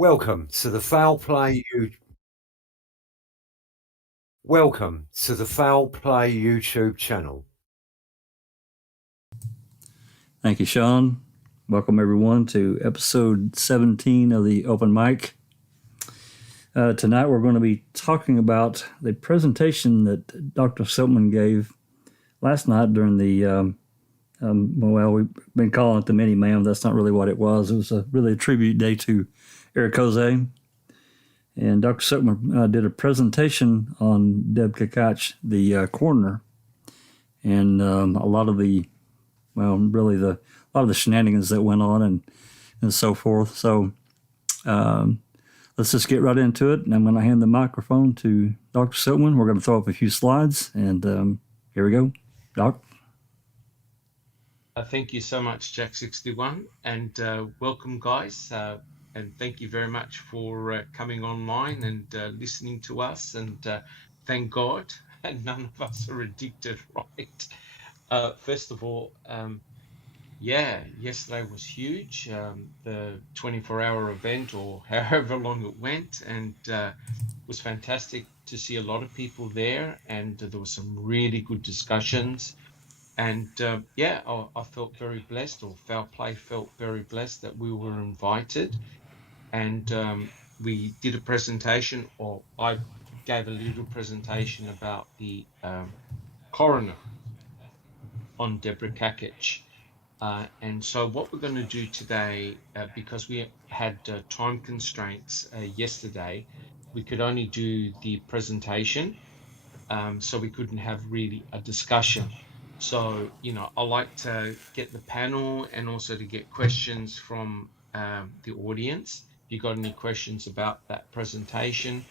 Welcome to the Foul Play YouTube channel. Thank you, Sean. Welcome everyone to episode 17 of the Open Mic. Tonight we're going to be talking about the presentation that Dr. Silkman gave last night during the, we've been calling it the mini ma'am. That's not really what it was. It was really a tribute day to Eric Jose. And Dr. Silkman did a presentation on Deb Kakatsch, the coroner, and a lot of the shenanigans that went on and so forth. So let's just get right into it. And I'm going to hand the microphone to Dr. Silkman. We're going to throw up a few slides, and here we go. Doc? Thank you so much, Jack61, and welcome, guys. And thank you very much for coming online and listening to us. And thank God, none of us are addicted, right? First of all, yesterday was huge. The 24-hour event, or however long it went, and it was fantastic to see a lot of people there. And there were some really good discussions. And I felt very blessed, or Foul Play felt very blessed that we were invited. And we did a presentation, or I gave a little presentation about the coroner on Deb Kakatsch. And so what we're going to do today, because we had time constraints yesterday, we could only do the presentation, so we couldn't have really a discussion. So, I like to get the panel and also to get questions from the audience. If you got any questions about that presentation,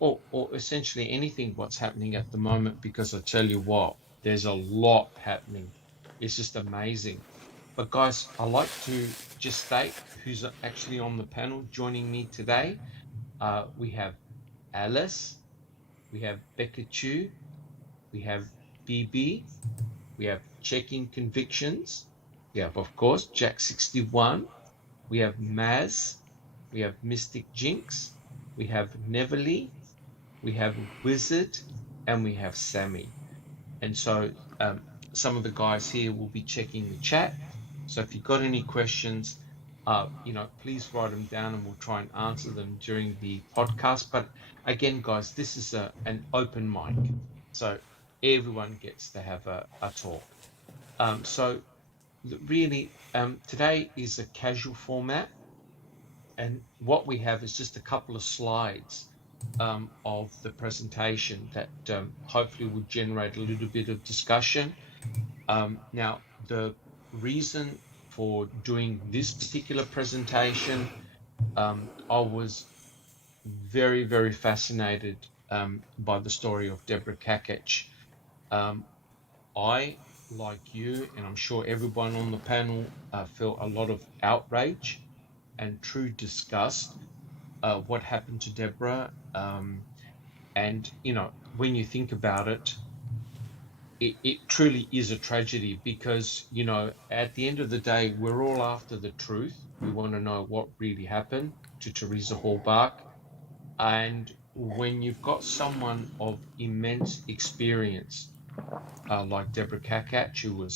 or essentially anything what's happening at the moment, because I tell you what, there's a lot happening. It's just amazing. But guys, I like to just state who's actually on the panel joining me today. We have Alice, we have Bekachoo, we have BB, we have Checking Convictions, we have, of course, Jack61, we have Maz, we have Mystic Jinx, we have Neverly, we have Wizard, and we have Sammy. And so some of the guys here will be checking the chat. So if you've got any questions, please write them down and we'll try and answer them during the podcast. But again, guys, this is an open mic, so everyone gets to have a talk. So really, today is a casual format, and what we have is just a couple of slides of the presentation that hopefully will generate a little bit of discussion. Now, the reason for doing this particular presentation, I was very, very fascinated by the story of Deb Kakatsch. I, like you, and I'm sure everyone on the panel, felt a lot of outrage and true disgust what happened to Deborah. And when you think about it, it truly is a tragedy, because at the end of the day, we're all after the truth. We want to know what really happened to Teresa Hallbach. And when you've got someone of immense experience like Deb Kakatsch, who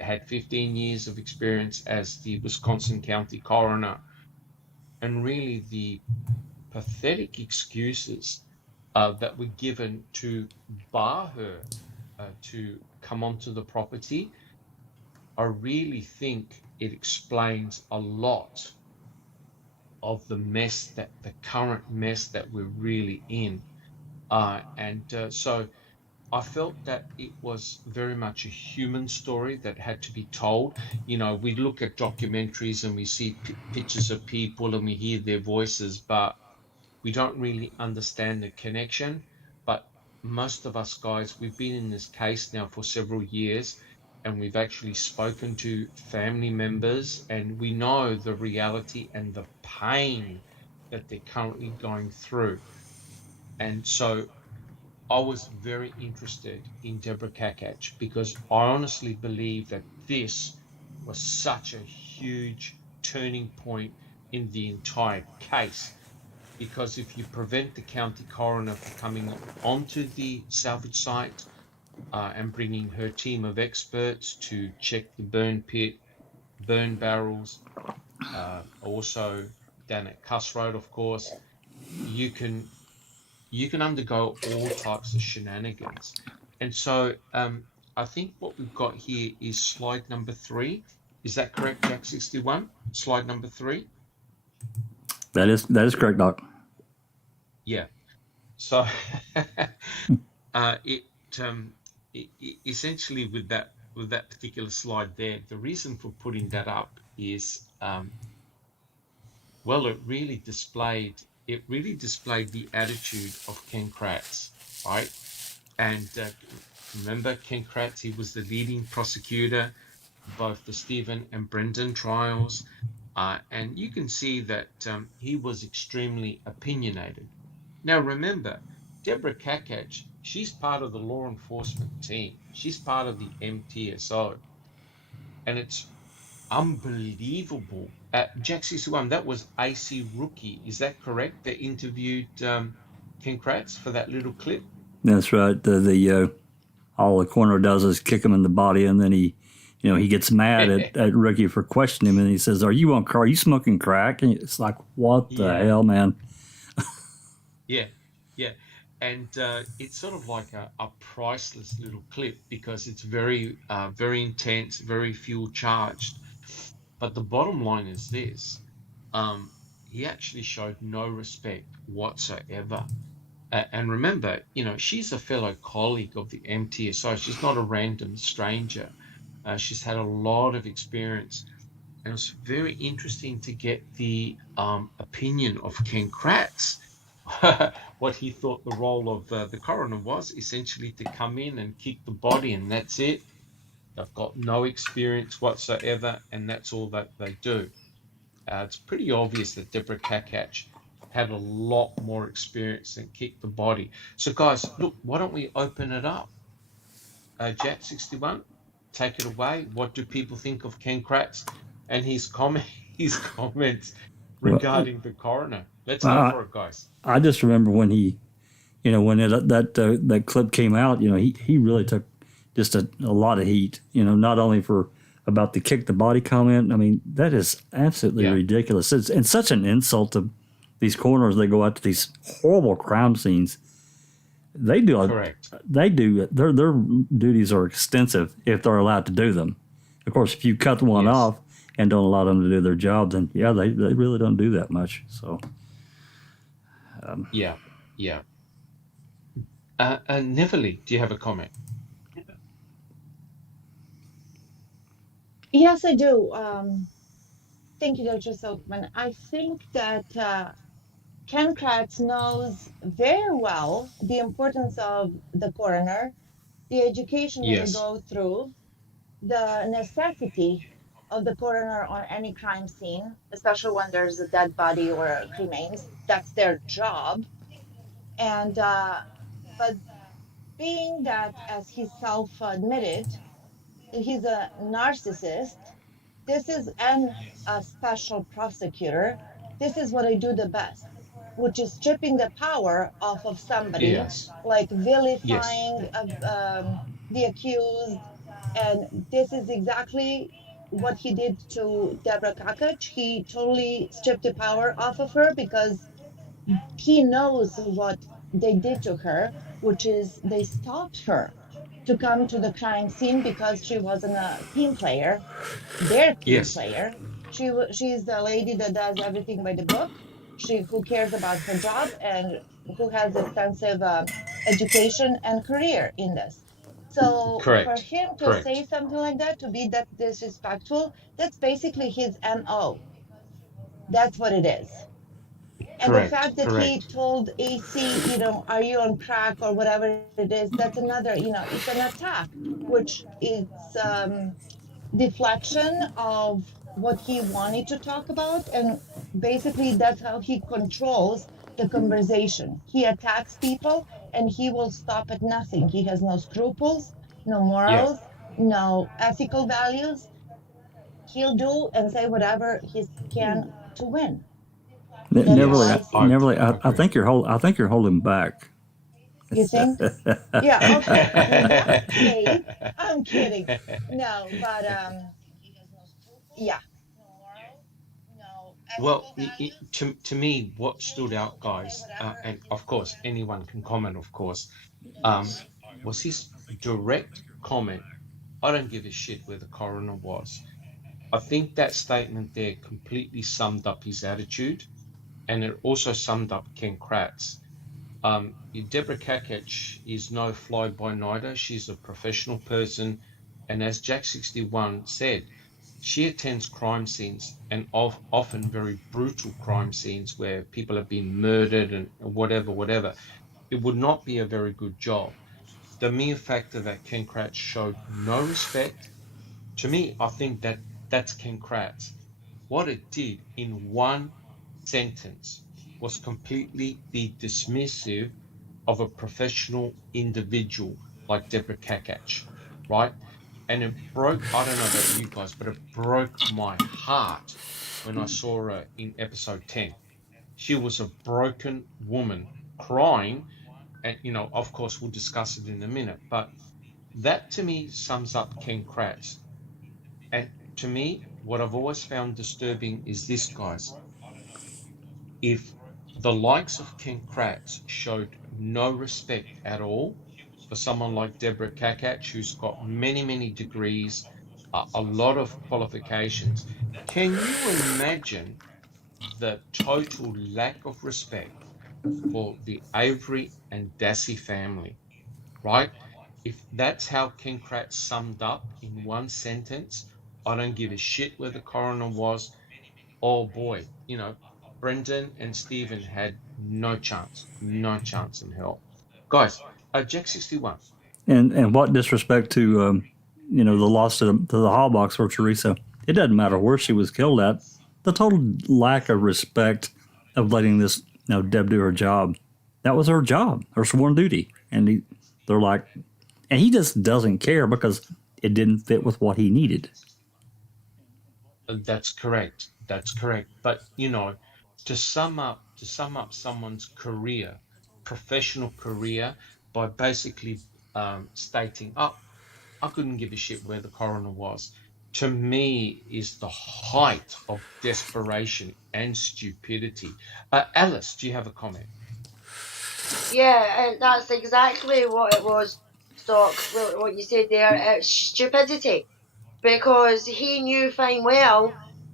had 15 years of experience as the Wisconsin County coroner, and really the pathetic excuses that were given to bar her to come onto the property, I really think it explains a lot of the current mess that we're really in. So I felt that it was very much a human story that had to be told. We look at documentaries and we see pictures of people and we hear their voices, but we don't really understand the connection. But most of us guys, we've been in this case now for several years, and we've actually spoken to family members, and we know the reality and the pain that they're currently going through. And so I was very interested in Deb Kakatsch, because I honestly believe that this was such a huge turning point in the entire case. Because if you prevent the county coroner from coming onto the salvage site and bringing her team of experts to check the burn pit, burn barrels, also down at Cuss Road, of course, you can undergo all types of shenanigans. And so I think what we've got here is slide number 3. Is that correct, Jack 61? Slide number 3? That is correct, Doc. Yeah. So it essentially with that particular slide there, the reason for putting that up is well, it really displayed the attitude of Ken Kratz, right? And remember Ken Kratz, he was the leading prosecutor, both the Stephen and Brendan trials, and you can see that he was extremely opinionated. Now remember, Deborah Kakatsch, she's part of the law enforcement team. She's part of the MTSO. And it's unbelievable. Jack 61, that was AC Rookie. Is that correct? They interviewed Ken Kratz for that little clip? That's right. All the coroner does is kick him in the body, and then he gets mad at Rookie for questioning him, and he says, "Are you smoking crack?" And it's like, what the hell, man? Yeah. And it's sort of like a priceless little clip because it's very, very intense, very fuel charged. But the bottom line is this. He actually showed no respect whatsoever. And remember, she's a fellow colleague of the MTSO. She's not a random stranger. She's had a lot of experience. And it was very interesting to get the opinion of Ken Kratz, what he thought the role of the coroner was, essentially to come in and kick the body, and that's it. They've got no experience whatsoever, and that's all that they do. It's pretty obvious that Deborah Kakatsch had a lot more experience than kick the body. So, guys, look, why don't we open it up? Jack 61, take it away. What do people think of Ken Kratz and his comments regarding the coroner? Let's go for it, guys. I just remember when he, when that clip came out, he really took just a lot of heat, not only about the kick the body comment. I mean, that is absolutely ridiculous. And such an insult to these coroners. They go out to these horrible crime scenes. They do. Correct. They do. Their duties are extensive if they're allowed to do them. Of course, if you cut one off and don't allow them to do their job, then they really don't do that much. So. Neverly, do you have a comment? Yes, I do. Thank you, Dr. Silkman. I think that Ken Kratz knows very well the importance of the coroner, the education that they go through, the necessity of the coroner on any crime scene, especially when there's a dead body or remains. That's their job. And but being that, as he self-admitted, he's a narcissist, this is a special prosecutor. This is what I do the best, which is stripping the power off of somebody, like vilifying the accused. And this is exactly what he did to Deborah Kakatsch. He totally stripped the power off of her because he knows what they did to her, which is they stopped her to come to the crime scene because she wasn't a team player, their team player. She's the lady that does everything by the book. Who cares about her job and who has extensive education and career in this. So for him to say something like that, to be that disrespectful, that's basically his MO. That's what it is. And the fact that he told AC, are you on crack or whatever it is, that's another, it's an attack, which is deflection of what he wanted to talk about. And basically that's how he controls the conversation. He attacks people and he will stop at nothing. He has no scruples, no morals, no ethical values. He'll do and say whatever he can to win. That's how Neverly, I Yes, see it. Neverly, I I agree. think I think you're holding back. You think? Yeah, okay. In that case, I'm kidding. No, but yeah. Well, to me, what stood out, guys, and of course, anyone can comment, of course, um, was his direct comment. I don't give a shit where the coroner was. I think that statement there completely summed up his attitude, and it also summed up Ken Kratz. Deborah Kakatsch is no fly-by-nighter. She's a professional person, and as Jack 61 said, she attends crime scenes and often very brutal crime scenes where people have been murdered and whatever. It would not be a very good job. The mere factor that Ken Kratz showed no respect, to me, I think that's Ken Kratz. What it did in one sentence was completely be dismissive of a professional individual like Deborah Kakatsch, right? And it broke, I don't know about you guys, but it broke my heart when I saw her in episode 10. She was a broken woman crying, and of course, we'll discuss it in a minute, but that to me sums up Ken Kratz. And to me, what I've always found disturbing is this, guys. If the likes of Ken Kratz showed no respect at all for someone like Deborah Kakatsch, who's got many, many degrees, a lot of qualifications, can you imagine the total lack of respect for the Avery and Dassey family, right? If that's how Ken Kratz summed up in one sentence, I don't give a shit where the coroner was. Oh boy, Brendan and Stephen had no chance, no chance in hell. Guys, Jack 61. And what disrespect to the loss to the hall box for Teresa. It doesn't matter where she was killed at. The total lack of respect of letting this Deb do her job. That was her job, her sworn duty, and they're like, and he just doesn't care because it didn't fit with what he needed. That's correct. That's correct. But to sum up someone's career, professional career, by basically stating, "Oh, I couldn't give a shit where the coroner was," to me is the height of desperation and stupidity. Alice, do you have a comment? Yeah, and that's exactly what it was, Stock, what you said there. It's stupidity. Because he knew fine well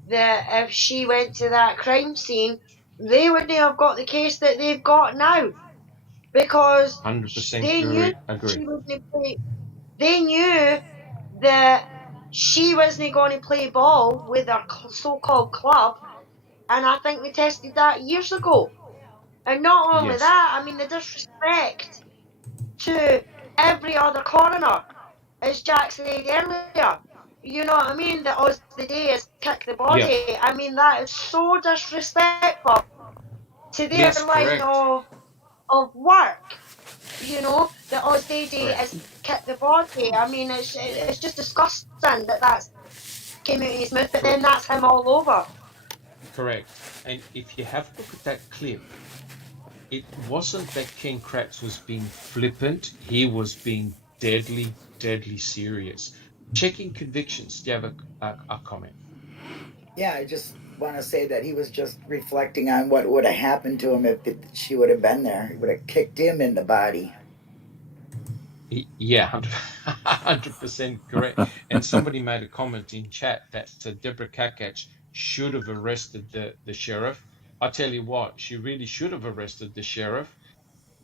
that if she went to that crime scene, they wouldn't have got the case that they've got now. Because 100% they knew agree. she wasn't play. They knew that she wasn't going to play ball with their so-called club, and I think they tested that years ago. And not only Yes, that, I mean the disrespect to every other coroner, as Jack said earlier. You know what I mean? That us the day is kick the yeah, body. I mean that is so disrespectful to their yes, line correct, of work. That us day correct, is kick the body. I mean it's just disgusting that that's came out of his mouth. But then correct, that's him all over. correct. And if you have a look at that clip, it wasn't that Ken Kratz was being flippant, he was being deadly, deadly serious. Checking convictions, do you have a comment? Yeah, I just want to say that he was just reflecting on what would have happened to him if she would have been there. He would have kicked him in the body. Yeah, 100% correct. And somebody made a comment in chat that Deborah Kakatsch should have arrested the sheriff. I tell you what, she really should have arrested the sheriff.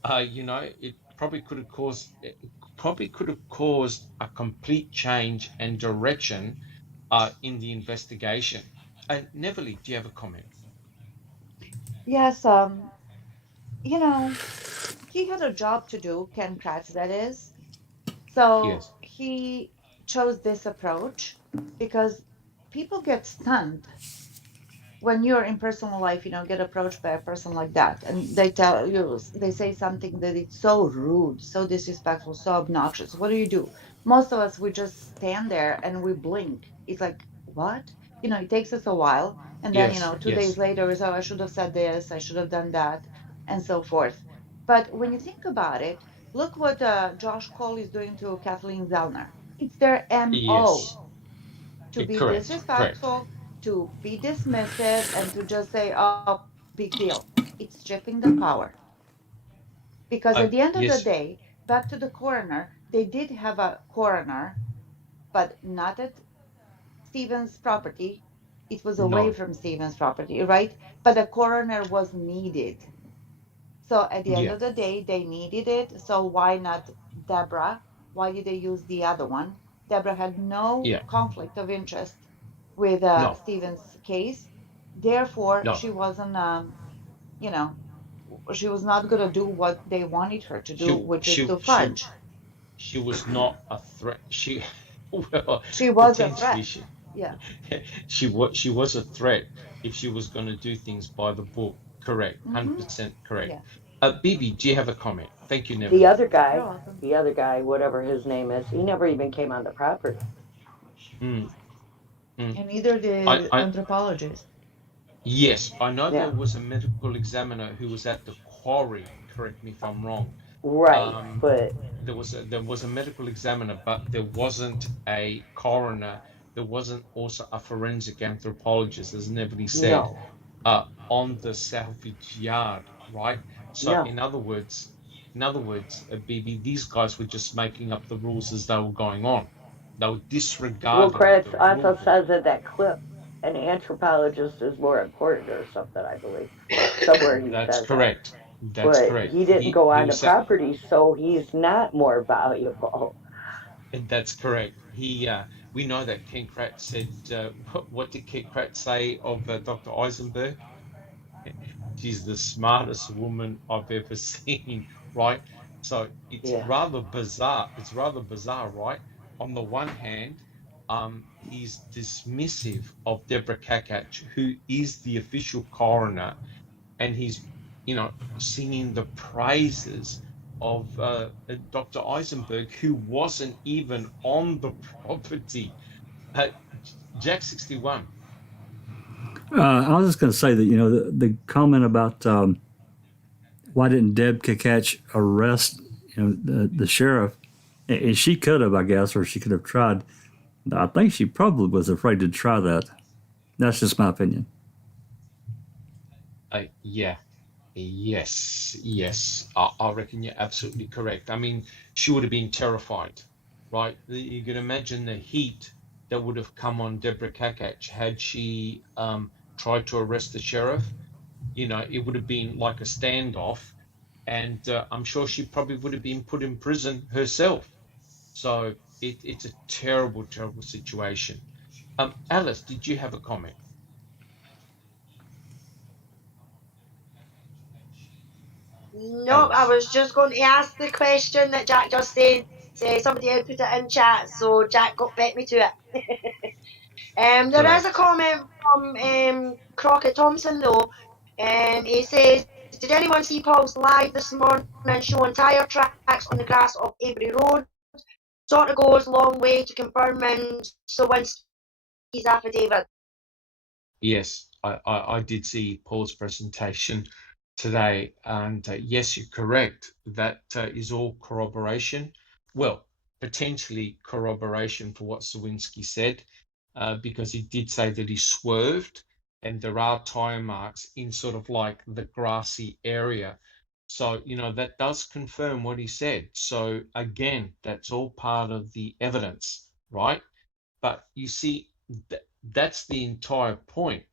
It probably could have caused a complete change and direction in the investigation. And Neverly, do you have a comment? Yes, you know, he had a job to do, Ken Kratz, that is. So Yes, he chose this approach because people get stunned when you're in personal life, get approached by a person like that, and they tell you, they say something that it's so rude, so disrespectful, so obnoxious. What do? Most of us, we just stand there and we blink. It's like, what? it takes us a while. And then, Yes, 2 days yes, later is, oh, I should have said this, I should have done that, and so forth. But when you think about it, look what Josh Cole is doing to Kathleen Zellner. It's their MO yes. to be Correct, correct. disrespectful, to be dismissive, and to just say, oh, big deal. It's stripping the power. Because at the end of the Yes, day, back to the coroner, they did have a coroner, but not at Stephen's property. It was away no, from Stephen's property, right? But a coroner was needed. So at the end yeah, of the day, they needed it. So why not Deborah? Why did they use the other one? Deborah had no yeah, conflict of interest with no, Stephen's case. Therefore, no. she wasn't, you know, she was not going to do what they wanted her to do, She, which is she, to she, fudge. she was not a threat. She, well, She was a potentially threat. Yeah. she was a threat if she was going to do things by the book. Correct, Mm-hmm. 100% correct. Yeah. Bibi, do you have a comment? Thank you, The Neville. other You're guy, welcome. whatever his name is, he never even came on the property. Mm, mm. And neither did I, anthropologists. yes, I know there Yeah, was a medical examiner who was at the quarry. Correct me if I'm wrong. right. Um, But there was a medical examiner, but there wasn't a coroner. There wasn't also a forensic anthropologist, as Neville said, no, on the salvage yard, right? So no. in other words, BB, these guys were just making up the rules as they were going on. They were Well, disregarding Kratz the rule also book. says in that clip, an anthropologist is more important or something, I believe. Somewhere he That's says that. correct. That's But correct. he didn't He go he on the was at. property, so he's not more valuable. And that's correct. We know that Ken Kratz said, what did Ken Kratz say of Dr. Eisenberg? She's the smartest woman I've ever seen, right? So it's Yeah. rather bizarre. It's rather bizarre, right? On the one hand, he's dismissive of Deborah Kakatsch, who is the official coroner, and he's, singing the praises of Dr. Eisenberg, who wasn't even on the property. Uh, Jack 61. I was just going to say that the comment about why didn't Deb Kakatsch arrest the sheriff? And she could have, I guess, or she could have tried. I think she probably was afraid to try that. That's just my opinion. Yeah, yes, yes. I reckon you're absolutely correct. I mean, she would have been terrified, right? You can imagine the heat that would have come on Deborah Kakatsch had she tried to arrest the sheriff. It would have been like a standoff, and I'm sure she probably would have been put in prison herself. So it's a terrible, terrible situation. Alice, did you have a comment? No, I Alice, was just going to ask the question that Jack just said. Say somebody had put it in chat, so Jack beat me to it. There is a correct. comment from Crockett Thompson though. He says, "Did anyone see Paul's live this morning showing tire tracks on the grass of Avery Road? Sort of goes a long way to confirming Sawinski's affidavit." Yes, I did see Paul's presentation today, and yes, you're correct. That is all corroboration. Well, potentially corroboration for what Sawinski said, because he did say that he swerved, and there are tire marks in sort of like the grassy area. So, that does confirm what he said. So again, that's all part of the evidence, right? But you see, that's the entire point.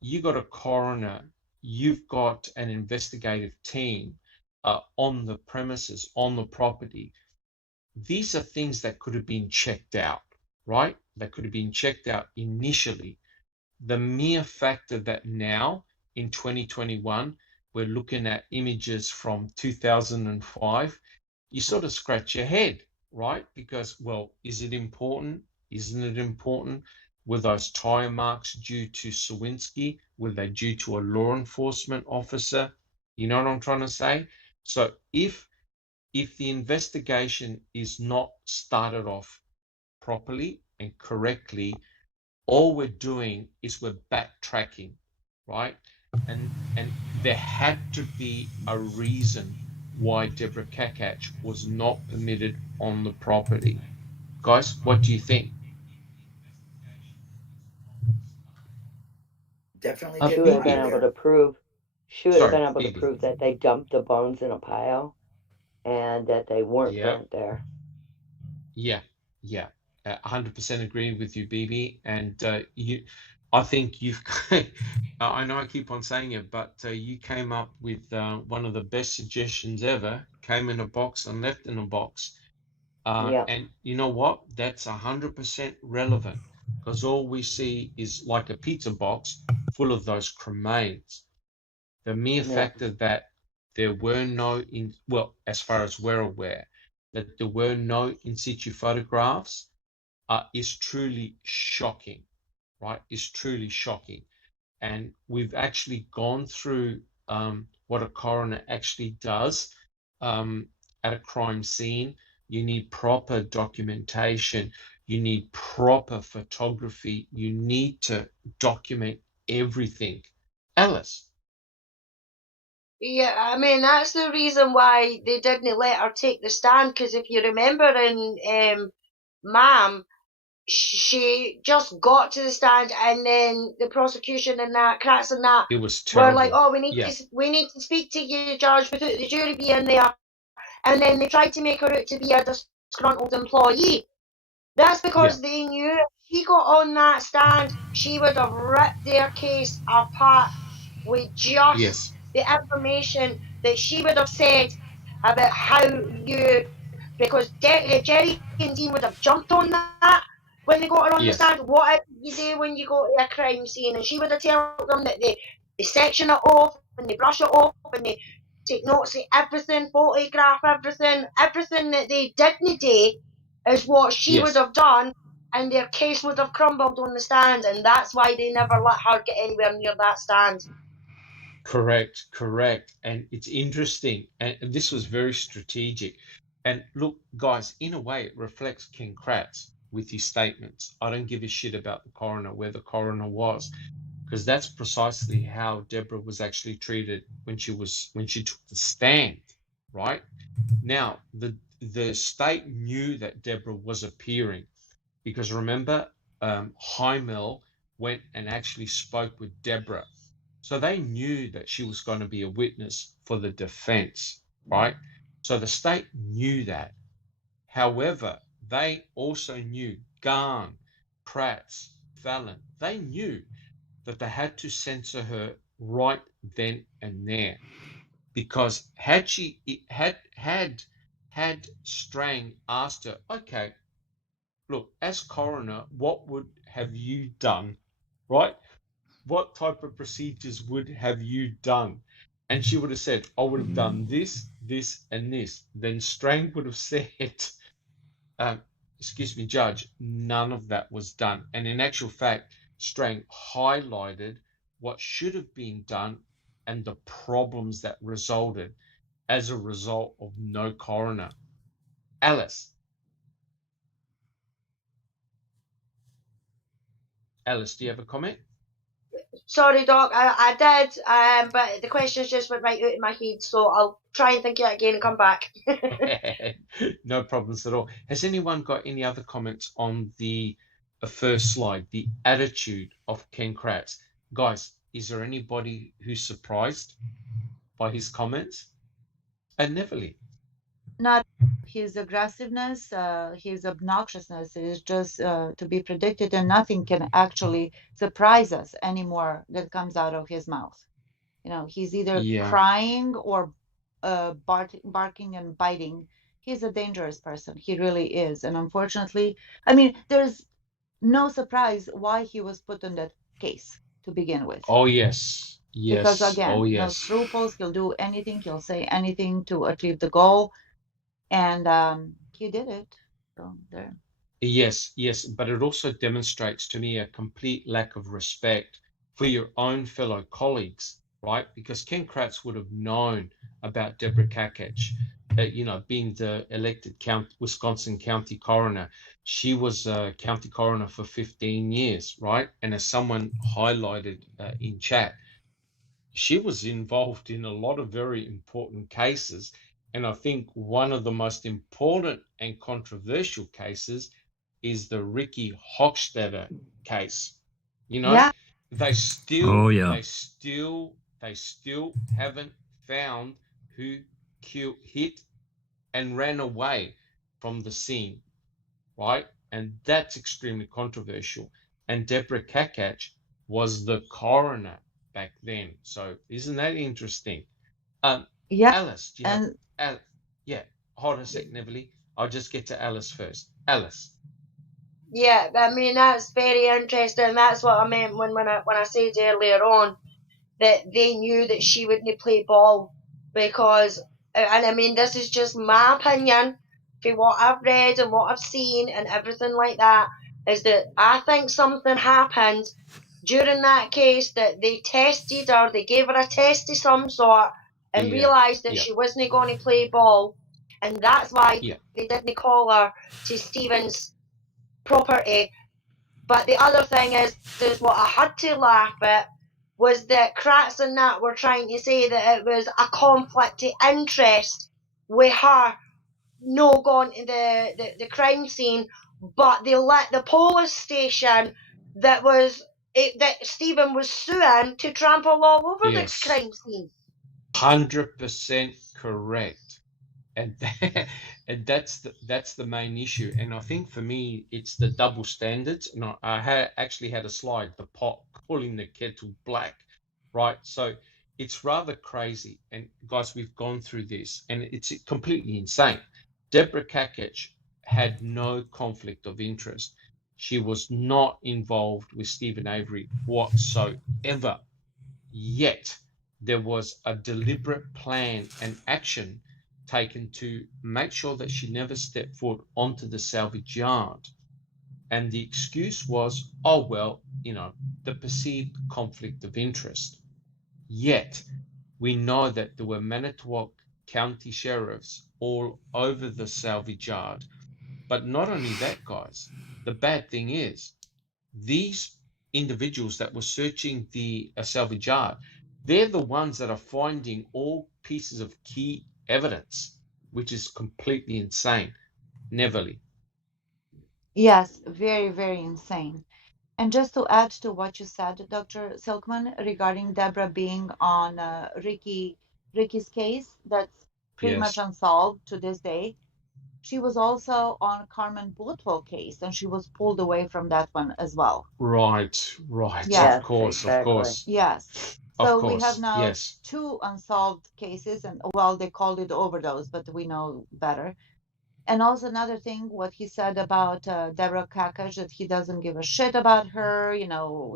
You got a coroner, you've got an investigative team on the premises, on the property. These are things that could have been checked out, right? That could have been checked out initially. The mere factor that now in 2021 we're looking at images from 2005, you sort of scratch your head, right? Because, well, is it important? Isn't it important? Were those tire marks due to Sawinski? Were they due to a law enforcement officer? You know what I'm trying to say? So if the investigation is not started off properly and correctly, all we're doing is we're backtracking, right? And there had to be a reason why Deborah Kakatsch was not permitted on the property. Guys, what do you think? Definitely She didn't would have want her been able there. to prove. She would have Sorry, been able to Phoebe. prove that they dumped the bones in a pile and that they weren't Yeah, burnt there. yeah, yeah. 100% agree with you, BB. And I think you've, I know I keep on saying it, but you came up with one of the best suggestions ever. Came in a box and left in a box. Yeah. And you know what? That's 100% relevant, because all we see is like a pizza box full of those cremains. The mere Yeah. fact that there were no, well, as far as we're aware, that there were no in situ photographs is truly shocking, right? Is truly shocking. And we've actually gone through what a coroner actually does at a crime scene. You need proper documentation. You need proper photography. You need to document everything. Alice. Yeah, I mean, that's the reason why they didn't let her take the stand, because if you remember in Ma'am, she just got to the stand, and then the prosecution and that, Kratz and that, It was were like, terrible. oh, Yeah. we need to speak to you, Judge, without the jury being there. And then they tried to make her out to be a disgruntled employee. That's because Yeah. they knew if she got on that stand, she would have ripped their case apart with just Yes. the information that she would have said about how you, because Jerry and Dean would have jumped on that when they got her on the Yes. stand. What you do when you go to a crime scene? And she would have told them that they section it off and they brush it off and they take notes of everything, photograph everything that they didn't do is what she would Yes. have done, and their case would have crumbled on the stand, and that's why they never let her get anywhere near that stand. Correct, correct. And it's interesting. And this was very strategic. And look, guys, in a way, it reflects Ken Kratz with his statements. I don't give a shit about the coroner, where the coroner was, because that's precisely how Deborah was actually treated when she took the stand, right? Now, the state knew that Deborah was appearing, because remember, Heimel went and actually spoke with Deborah. So they knew that she was going to be a witness for the defense, right? So the state knew that. However, they also knew Garn, Kratz, Fallon, they knew that they had to censor her right then and there. Because had she had Strang asked her, okay, look, as coroner, what would have you done, right? What type of procedures would have you done? And she would have said, I would have done this, this, and this. Then Strang would have said, excuse me, Judge, none of that was done. And in actual fact, Strang highlighted what should have been done and the problems that resulted as a result of no coroner. Alice. Alice, do you have a comment? Sorry, Doc, I did, but the questions just went right out of my head, so I'll try and think of it again and come back. No problems at all. Has anyone got any other comments on the first slide, the attitude of Ken Kratz? Guys, is there anybody who's surprised by his comments? And Neverly. Not his aggressiveness, his obnoxiousness is just to be predicted, and nothing can actually surprise us anymore that comes out of his mouth. You know, he's either Yeah. crying or barking and biting. He's a dangerous person. He really is. And unfortunately, I mean, there's no surprise why he was put in that case to begin with. Oh, yes. Because Yes. again, Oh, no yes. scruples. He'll do anything. He'll say anything to achieve the goal. And he did it. So there. Yes, yes, but it also demonstrates to me a complete lack of respect for your own fellow colleagues, right? Because Ken Kratz would have known about Deborah Kakatsch. being the elected Wisconsin county coroner. She was a county coroner for 15 years, right? And as someone highlighted in chat, she was involved in a lot of very important cases. And I think one of the most important and controversial cases is the Ricky Hochstetter case. Yeah. They Oh, yeah. still haven't found who hit and ran away from the scene, right? And that's extremely controversial. And Deborah Kakatsch was the coroner back then. So isn't that interesting? Yeah. Alice, do you have Alice? Yeah, hold on a second, Everly. I'll just get to Alice first. Alice. Yeah, I mean, that's very interesting. That's what I meant when I said earlier on that they knew that she wouldn't play ball because, and I mean, this is just my opinion for what I've read and what I've seen and everything like that, is that I think something happened during that case, that they tested her, they gave her a test of some sort and realised that she wasn't going to play ball, and that's why they didn't call her to Stephen's property. But the other thing is what I had to laugh at was that Kratz and that were trying to say that it was a conflict of interest with her no going to the crime scene, but they let the police station that Stephen was suing to trample all over the crime scene. 100% correct. And and that's the main issue. And I think for me, it's the double standards. And I actually had a slide, the pot calling the kettle black, right? So it's rather crazy. And guys, we've gone through this, and it's completely insane. Deborah Kakatsch had no conflict of interest. She was not involved with Stephen Avery whatsoever. Yet there was a deliberate plan and action taken to make sure that she never stepped foot onto the salvage yard. And the excuse was, oh, well, the perceived conflict of interest. Yet we know that there were Manitowoc County sheriffs all over the salvage yard. But not only that, guys, the bad thing is these individuals that were searching the salvage yard, they're the ones that are finding all pieces of key evidence, which is completely insane. Neverly. Yes, very, very insane. And just to add to what you said, Dr. Silkman, regarding Deborah being on Ricky's case, that's pretty much unsolved to this day. She was also on Carmen Bothwell case, and she was pulled away from that one as well. Right. Yes, Of course. Yes. So we have now Yes. 2 unsolved cases, and well, they called it overdose, but we know better. And also another thing, what he said about Deborah Kakatsch, that he doesn't give a shit about her,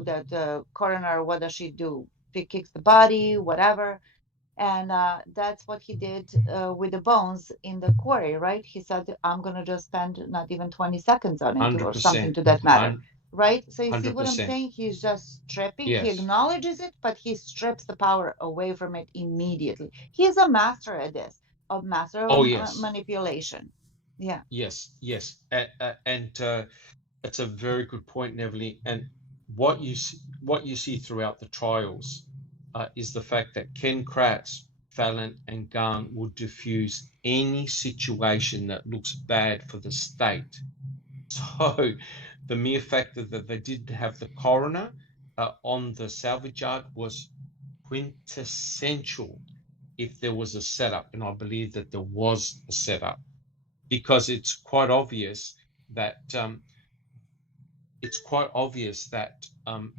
that the coroner, what does she do? She kicks the body, whatever. And that's what he did with the bones in the quarry, right? He said, I'm going to just spend not even 20 seconds on it 100%. or something to that matter, right? So you see what I'm 100%. saying? He's just stripping. Yes. He acknowledges it, but he strips the power away from it immediately. He's a master at this, a master of manipulation. Yeah. Yes. And it's a very good point, Neverly. And what you see throughout the trials is the fact that Ken Kratz, Fallon, and Garn will diffuse any situation that looks bad for the state. So the mere fact that they didn't have the coroner on the salvage yard was quintessential if there was a setup, and I believe that there was a setup, because it's quite obvious that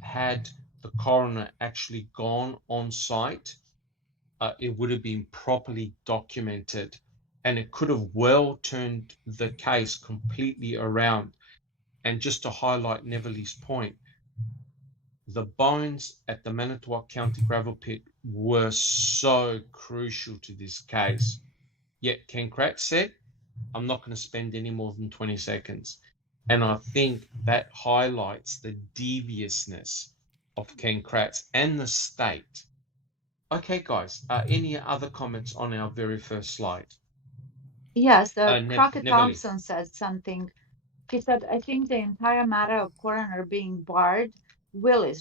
had the coroner actually gone on site, it would have been properly documented, and it could have well turned the case completely around. And just to highlight Neverly's point, the bones at the Manitowoc County gravel pit were so crucial to this case. Yet Ken Kratz said, I'm not going to spend any more than 20 seconds. And I think that highlights the deviousness of Ken Kratz and the state. Okay, guys, any other comments on our very first slide? Yes, Crockett Never leave. Thompson said something. He said, I think the entire matter of coroner being barred,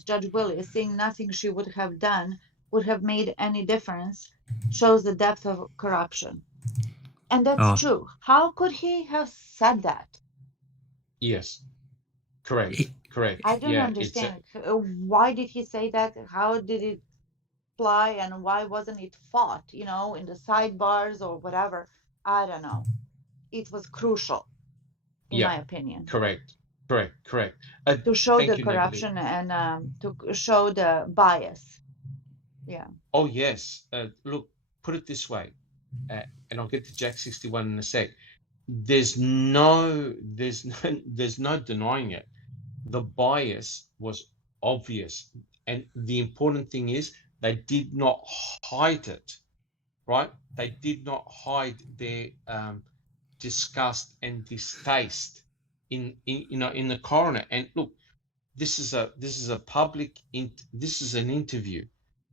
Judge Willis, seeing nothing she would have done would have made any difference, shows the depth of corruption. And that's Uh, true. How could he have said that? Yes, correct, correct. I don't Yeah, it's understand. Why did he say that? How did it fly? And why wasn't it fought, in the sidebars or whatever? I don't know. It was crucial, in yeah, my opinion, correct. to show Thank the you, Neverly. corruption and to show the bias. Yeah. Oh yes. Look, put it this way, and I'll get to Jack 61 in a sec. There's no denying it. The bias was obvious, and the important thing is they did not hide it, right? They did not hide their disgust and distaste in the coroner. And look, this is an interview,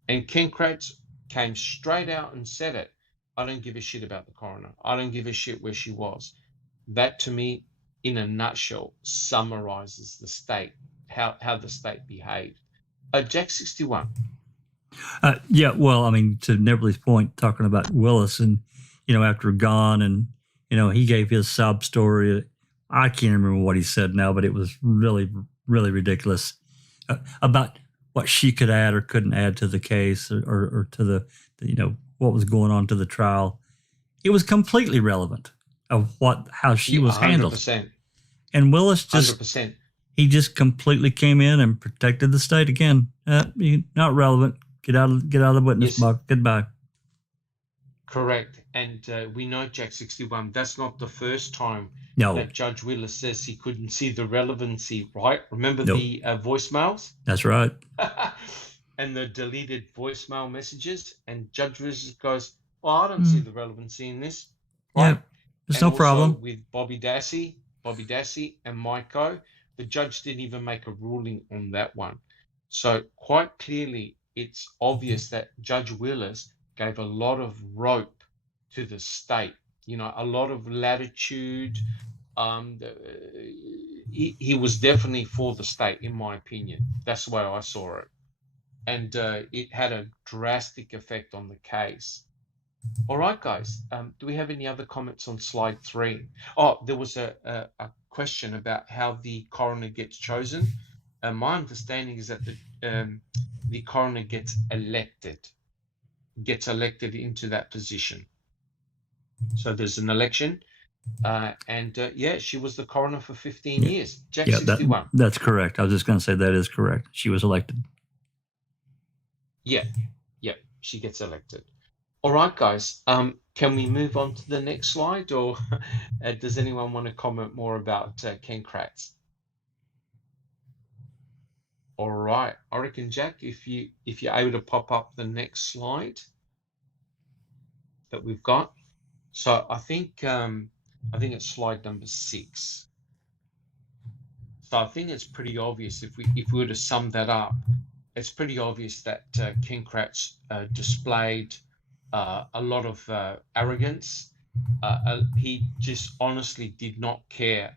and Ken Kratz came straight out and said it. I don't give a shit about the coroner. I don't give a shit where she was. That to me, in a nutshell, summarizes the state, how the state behaved. Jack 61. Yeah, well, I mean, to Neverly's point, talking about Willis and, after gone and, he gave his sob story. I can't remember what he said now, but it was really, really ridiculous about what she could add or couldn't add to the case or to the what was going on to the trial. It was completely relevant of how she was handled. 100%. And Willis 100%. He just completely came in and protected the state again. Not relevant. Get out of the witness box. Goodbye. Correct. And we know, Jack 61, that's not the first time that Judge Willis says he couldn't see the relevancy, right? Remember the voicemails? That's right. And the deleted voicemail messages. And Judge Willis goes, well, I don't see the relevancy in this. Right? Yeah, there's no problem. With Bobby Dassey and Maiko, the judge didn't even make a ruling on that one. So quite clearly, it's obvious that Judge Willis gave a lot of rope to the state, a lot of latitude. He was definitely for the state, in my opinion. That's the way I saw it. And it had a drastic effect on the case. All right, guys. Do we have any other comments on slide 3? Oh, there was a question about how the coroner gets chosen. My understanding is that the coroner gets elected into that position. So there's an election, and she was the coroner for 15 years. Jack 61. That's correct. I was just going to say that is correct. She was elected. Yeah, she gets elected. All right, guys. Can we move on to the next slide, or does anyone want to comment more about Ken Kratz? All right, I reckon, Jack, if you're able to pop up the next slide that we've got. So I think it's slide number 6. So I think it's pretty obvious if we were to sum that up, it's pretty obvious that Ken Kratz displayed a lot of arrogance. He just honestly did not care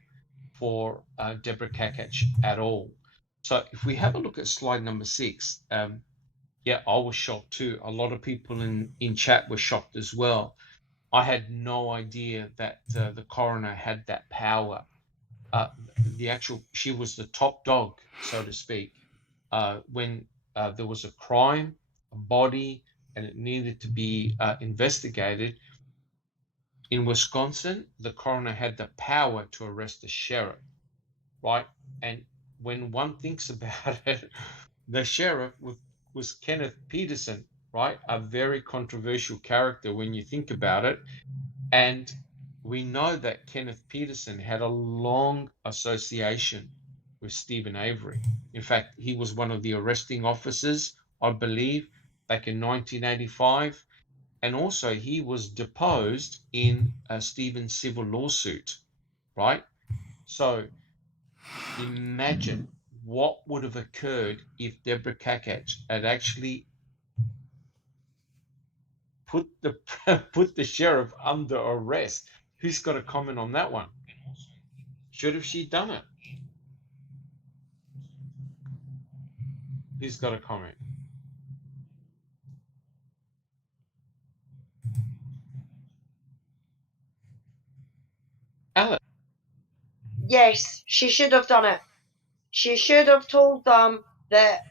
for Deb Kakatsch at all. So if we have a look at slide number 6, I was shocked too. A lot of people in chat were shocked as well. I had no idea that the coroner had that power. She was the top dog, so to speak. When there was a crime, a body, and it needed to be investigated, in Wisconsin, the coroner had the power to arrest the sheriff, right? And when one thinks about it, the sheriff was Kenneth Peterson, right? A very controversial character when you think about it. And we know that Kenneth Peterson had a long association with Stephen Avery. In fact, he was one of the arresting officers, I believe, back in 1985. And also he was deposed in Stephen's civil lawsuit, right? So imagine what would have occurred if Deborah Kakatsch had actually put the sheriff under arrest. Who's got a comment on that one? Should have she done it? Who's got a comment? Alice. Yes, she should have done it. She should have told them that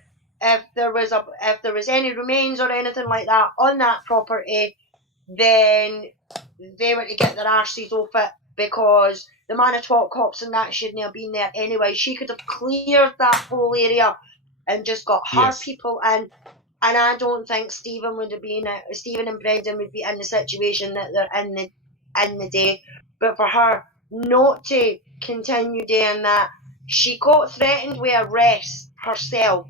if there was any remains or anything like that on that property, then they were to get their arses off it, because the Manitowoc cops and that shouldn't have been there anyway. She could have cleared that whole area and just got her people in. And I don't think Stephen and Brendan would be in the situation that they're in the day. But for her not to continue doing that, she got threatened with arrest herself,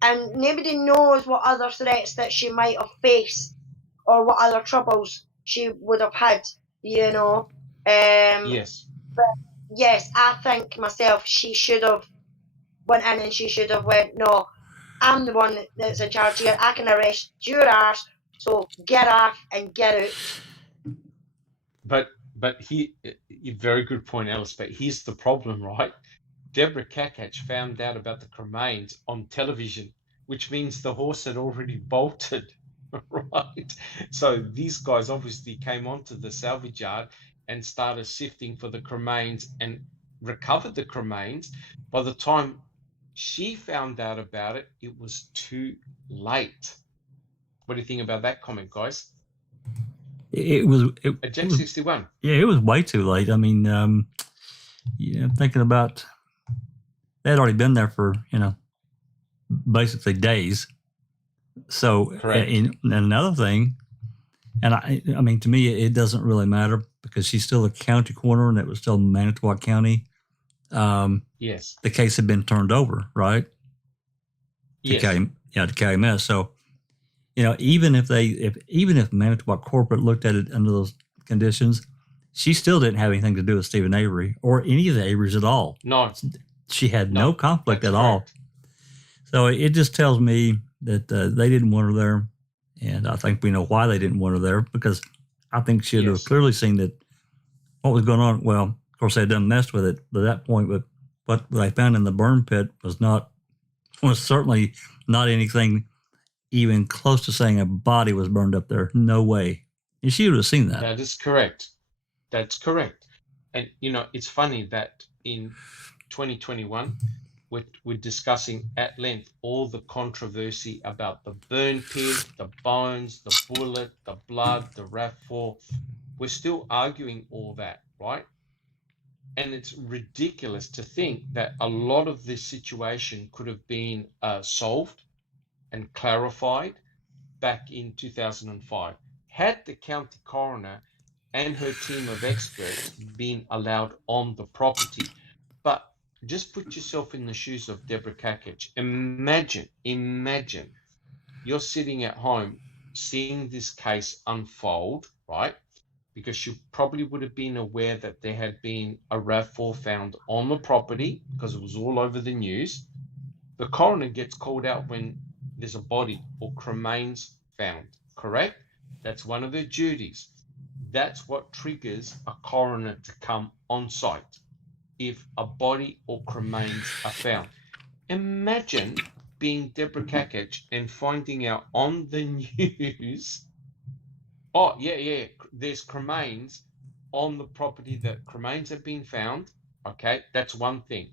and nobody knows what other threats that she might have faced or what other troubles she would have had, you know. Yes. But yes, I think myself, she should have went in and she should have went, no, I'm the one that's in charge here. I can arrest your arse, so get off and get out. But very good point, Alice. But here's the problem, right? Deborah Kakatsch found out about the cremains on television, which means the horse had already bolted, right? So these guys obviously came onto the salvage yard and started sifting for the cremains and recovered the cremains. By the time she found out about it, it was too late. What do you think about that comment, guys? It was Jack 61. Yeah, it was way too late. I mean, I'm thinking about they had already been there for basically days. So, and another thing, and I mean, to me, it doesn't really matter because she's still a county coroner, and it was still Manitowoc County. Yes. The case had been turned over, right? Yes. To KMS. So, even if Manitowoc Corporate looked at it under those conditions, she still didn't have anything to do with Stephen Avery or any of the Averys at all. No. She had no conflict at all. So it just tells me that they didn't want her there. And I think we know why they didn't want her there, because I think she would have clearly seen that what was going on. Well, of course, they done messed with it at that point, but what they found in the burn pit was certainly not anything even close to saying a body was burned up there. No way. And she would have seen that. That is correct. That's correct. And, it's funny that in 2021, we're discussing at length all the controversy about the burn pit, the bones, the bullet, the blood, the RAV4. We're still arguing all that, right? And it's ridiculous to think that a lot of this situation could have been solved and clarified back in 2005 had the county coroner and her team of experts been allowed on the property. But just put yourself in the shoes of Deborah Kakatsch. Imagine you're sitting at home seeing this case unfold, right? Because she probably would have been aware that there had been a RAV4 found on the property because it was all over the news. The coroner gets called out when there's a body or cremains found, correct? That's one of their duties. That's what triggers a coroner to come on site if a body or cremains are found. Imagine being Deborah Kakatsch and finding out on the news, oh, yeah, there's cremains on the property, that cremains have been found. Okay, that's one thing.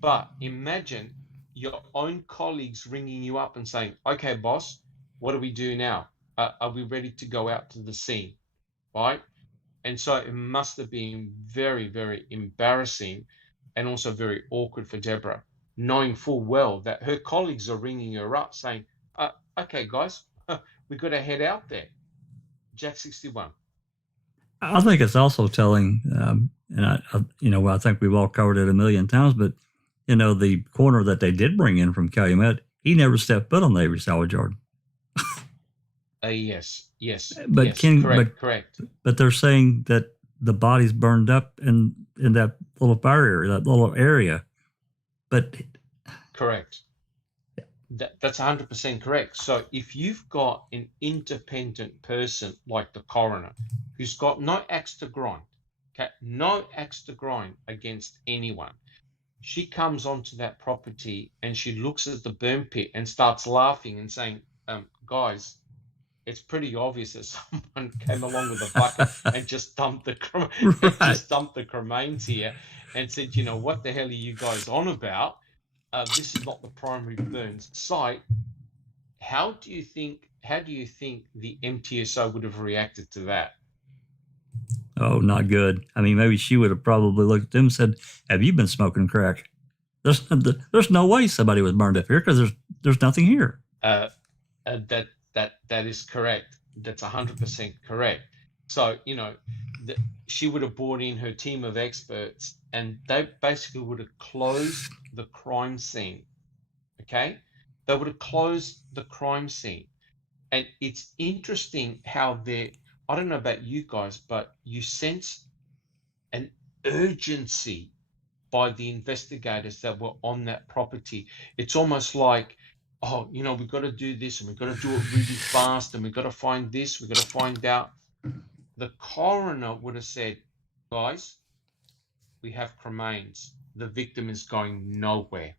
But imagine your own colleagues ringing you up and saying, okay, boss, what do we do now? Are we ready to go out to the scene, right? And so it must have been very, very embarrassing and also very awkward for Deborah, knowing full well that her colleagues are ringing her up saying, okay, guys, we've got to head out there. Jack 61. I think it's also telling, and I think we've all covered it a million times, but the coroner that they did bring in from Calumet, he never stepped foot on the Avery salvage yard. Yes. But yes, correct. But they're saying that the body's burned up in that little fire area, that little area. But correct. That's 100% correct. So if you've got an independent person like the coroner who's got no axe to grind, Okay, no axe to grind against anyone. She comes onto that property and she looks at the burn pit and starts laughing and saying, guys, it's pretty obvious that someone came along with a bucket and just dumped the cremains here and said, you know, what the hell are you guys on about? This is not the primary burns site. How do you think the MTSO would have reacted to that? Oh, not good. I mean, maybe she would have probably looked at them and said, "Have you been smoking crack? There's no way somebody was burned up here because there's nothing here." That is correct. That's 100% correct. So, you know, she would have brought in her team of experts and they basically would have closed the crime scene. Okay? They would have closed the crime scene. And it's interesting how I don't know about you guys, but you sense an urgency by the investigators that were on that property. It's almost like, oh, you know, we've got to do this and we've got to do it really fast and we've got to find this, we've got to find out. The coroner would have said, guys, we have cremains. The victim is going nowhere.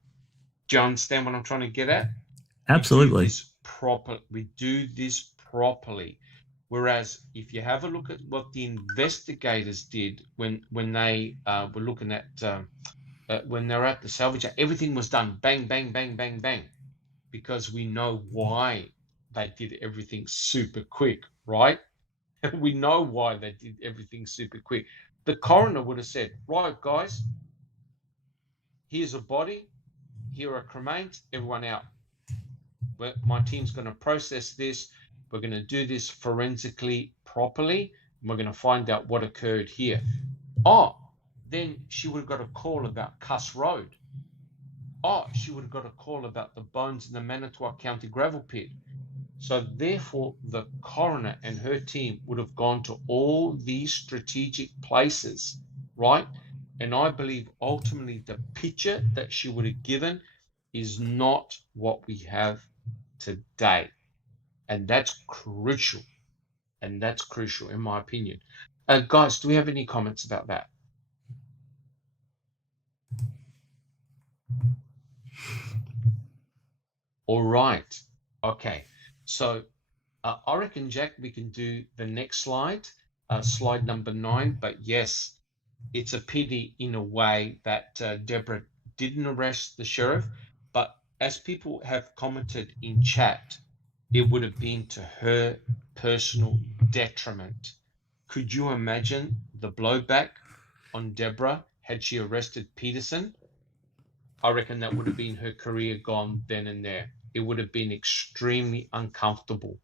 Do you understand what I'm trying to get at? Absolutely. We do this properly. Whereas if you have a look at what the investigators did when they were looking at when they're at the salvage, everything was done bang, bang, bang, bang, bang, because we know why they did everything super quick, right? We know why they did everything super quick. The coroner would have said, right, guys, here's a body, here are cremains, everyone out. My team's going to process this. We're going to do this forensically properly. And we're going to find out what occurred here. Oh, then she would have got a call about Cuss Road. Oh, she would have got a call about the bones in the Manitowoc County gravel pit. So therefore, the coroner and her team would have gone to all these strategic places, right? And I believe ultimately the picture that she would have given is not what we have today. And that's crucial. And that's crucial, in my opinion. Guys, do we have any comments about that? All right. Okay. So I reckon, Jack, we can do the next slide, slide number 9. But yes, it's a pity in a way that Deborah didn't arrest the sheriff. But as people have commented in chat, it would have been to her personal detriment. Could you imagine the blowback on Deborah had she arrested Peterson? I reckon that would have been her career gone then and there. It would have been extremely uncomfortable.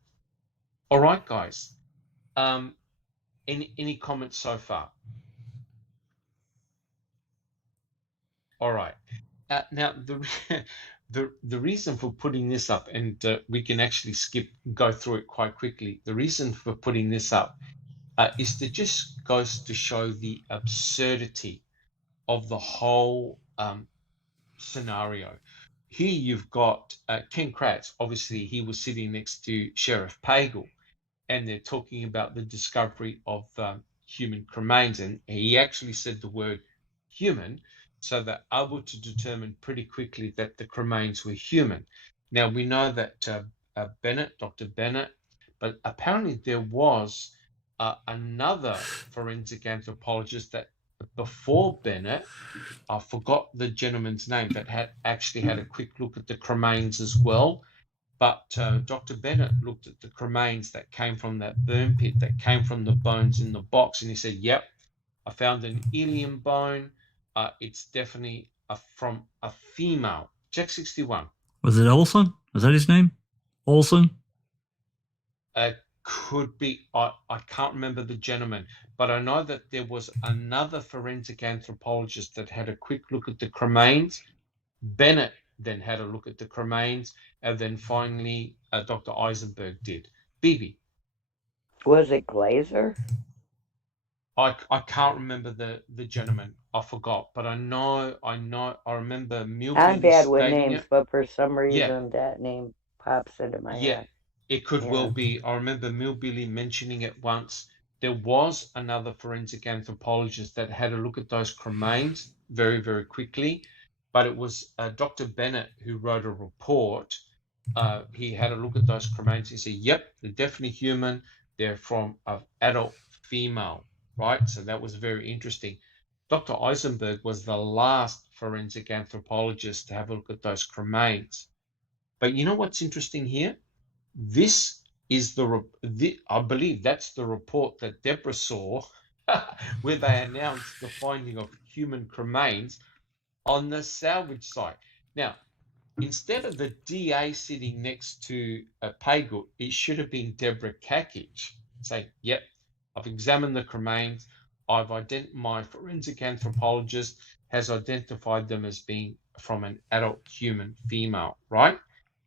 All right, guys. Any comments so far? All right. Now, the reason for putting this up, and we can actually go through it quite quickly. The reason for putting this up is to just goes to show the absurdity of the whole scenario. Here you've got Ken Kratz. Obviously, he was sitting next to Sheriff Pagel, and they're talking about the discovery of human cremains, and he actually said the word human, so they're able to determine pretty quickly that the cremains were human. Now, we know that Dr. Bennett, but apparently there was another forensic anthropologist that before Bennett, I forgot the gentleman's name, that had a quick look at the cremains as well. But Dr. Bennett looked at the cremains that came from that burn pit, that came from the bones in the box, and he said, yep, I found an ilium bone. It's definitely from a female. Check 61. Was it Olson? Was that his name? Olson? Could be. I can't remember the gentleman, but I know that there was another forensic anthropologist that had a quick look at the cremains. Bennett then had a look at the cremains, and then finally Dr. Eisenberg did. Bibi. Was it Glazer? I can't remember the gentleman. I forgot, but I remember Millbilly. I'm bad with names, it. but for some reason that name pops into my head. It could well be. I remember Millbilly mentioning it once, there was another forensic anthropologist that had a look at those cremains very, very quickly, but it was Dr. Bennett who wrote a report. He had a look at those cremains. He said, yep, they're definitely human. They're from an adult female, right? So that was very interesting. Dr. Eisenberg was the last forensic anthropologist to have a look at those cremains. But you know what's interesting here? This is I believe that's the report that Deborah saw where they announced the finding of human cremains on the salvage site. Now, instead of the DA sitting next to Pagel, it should have been Deborah Kakatsch saying, yep, I've examined the cremains. My forensic anthropologist has identified them as being from an adult human female, right?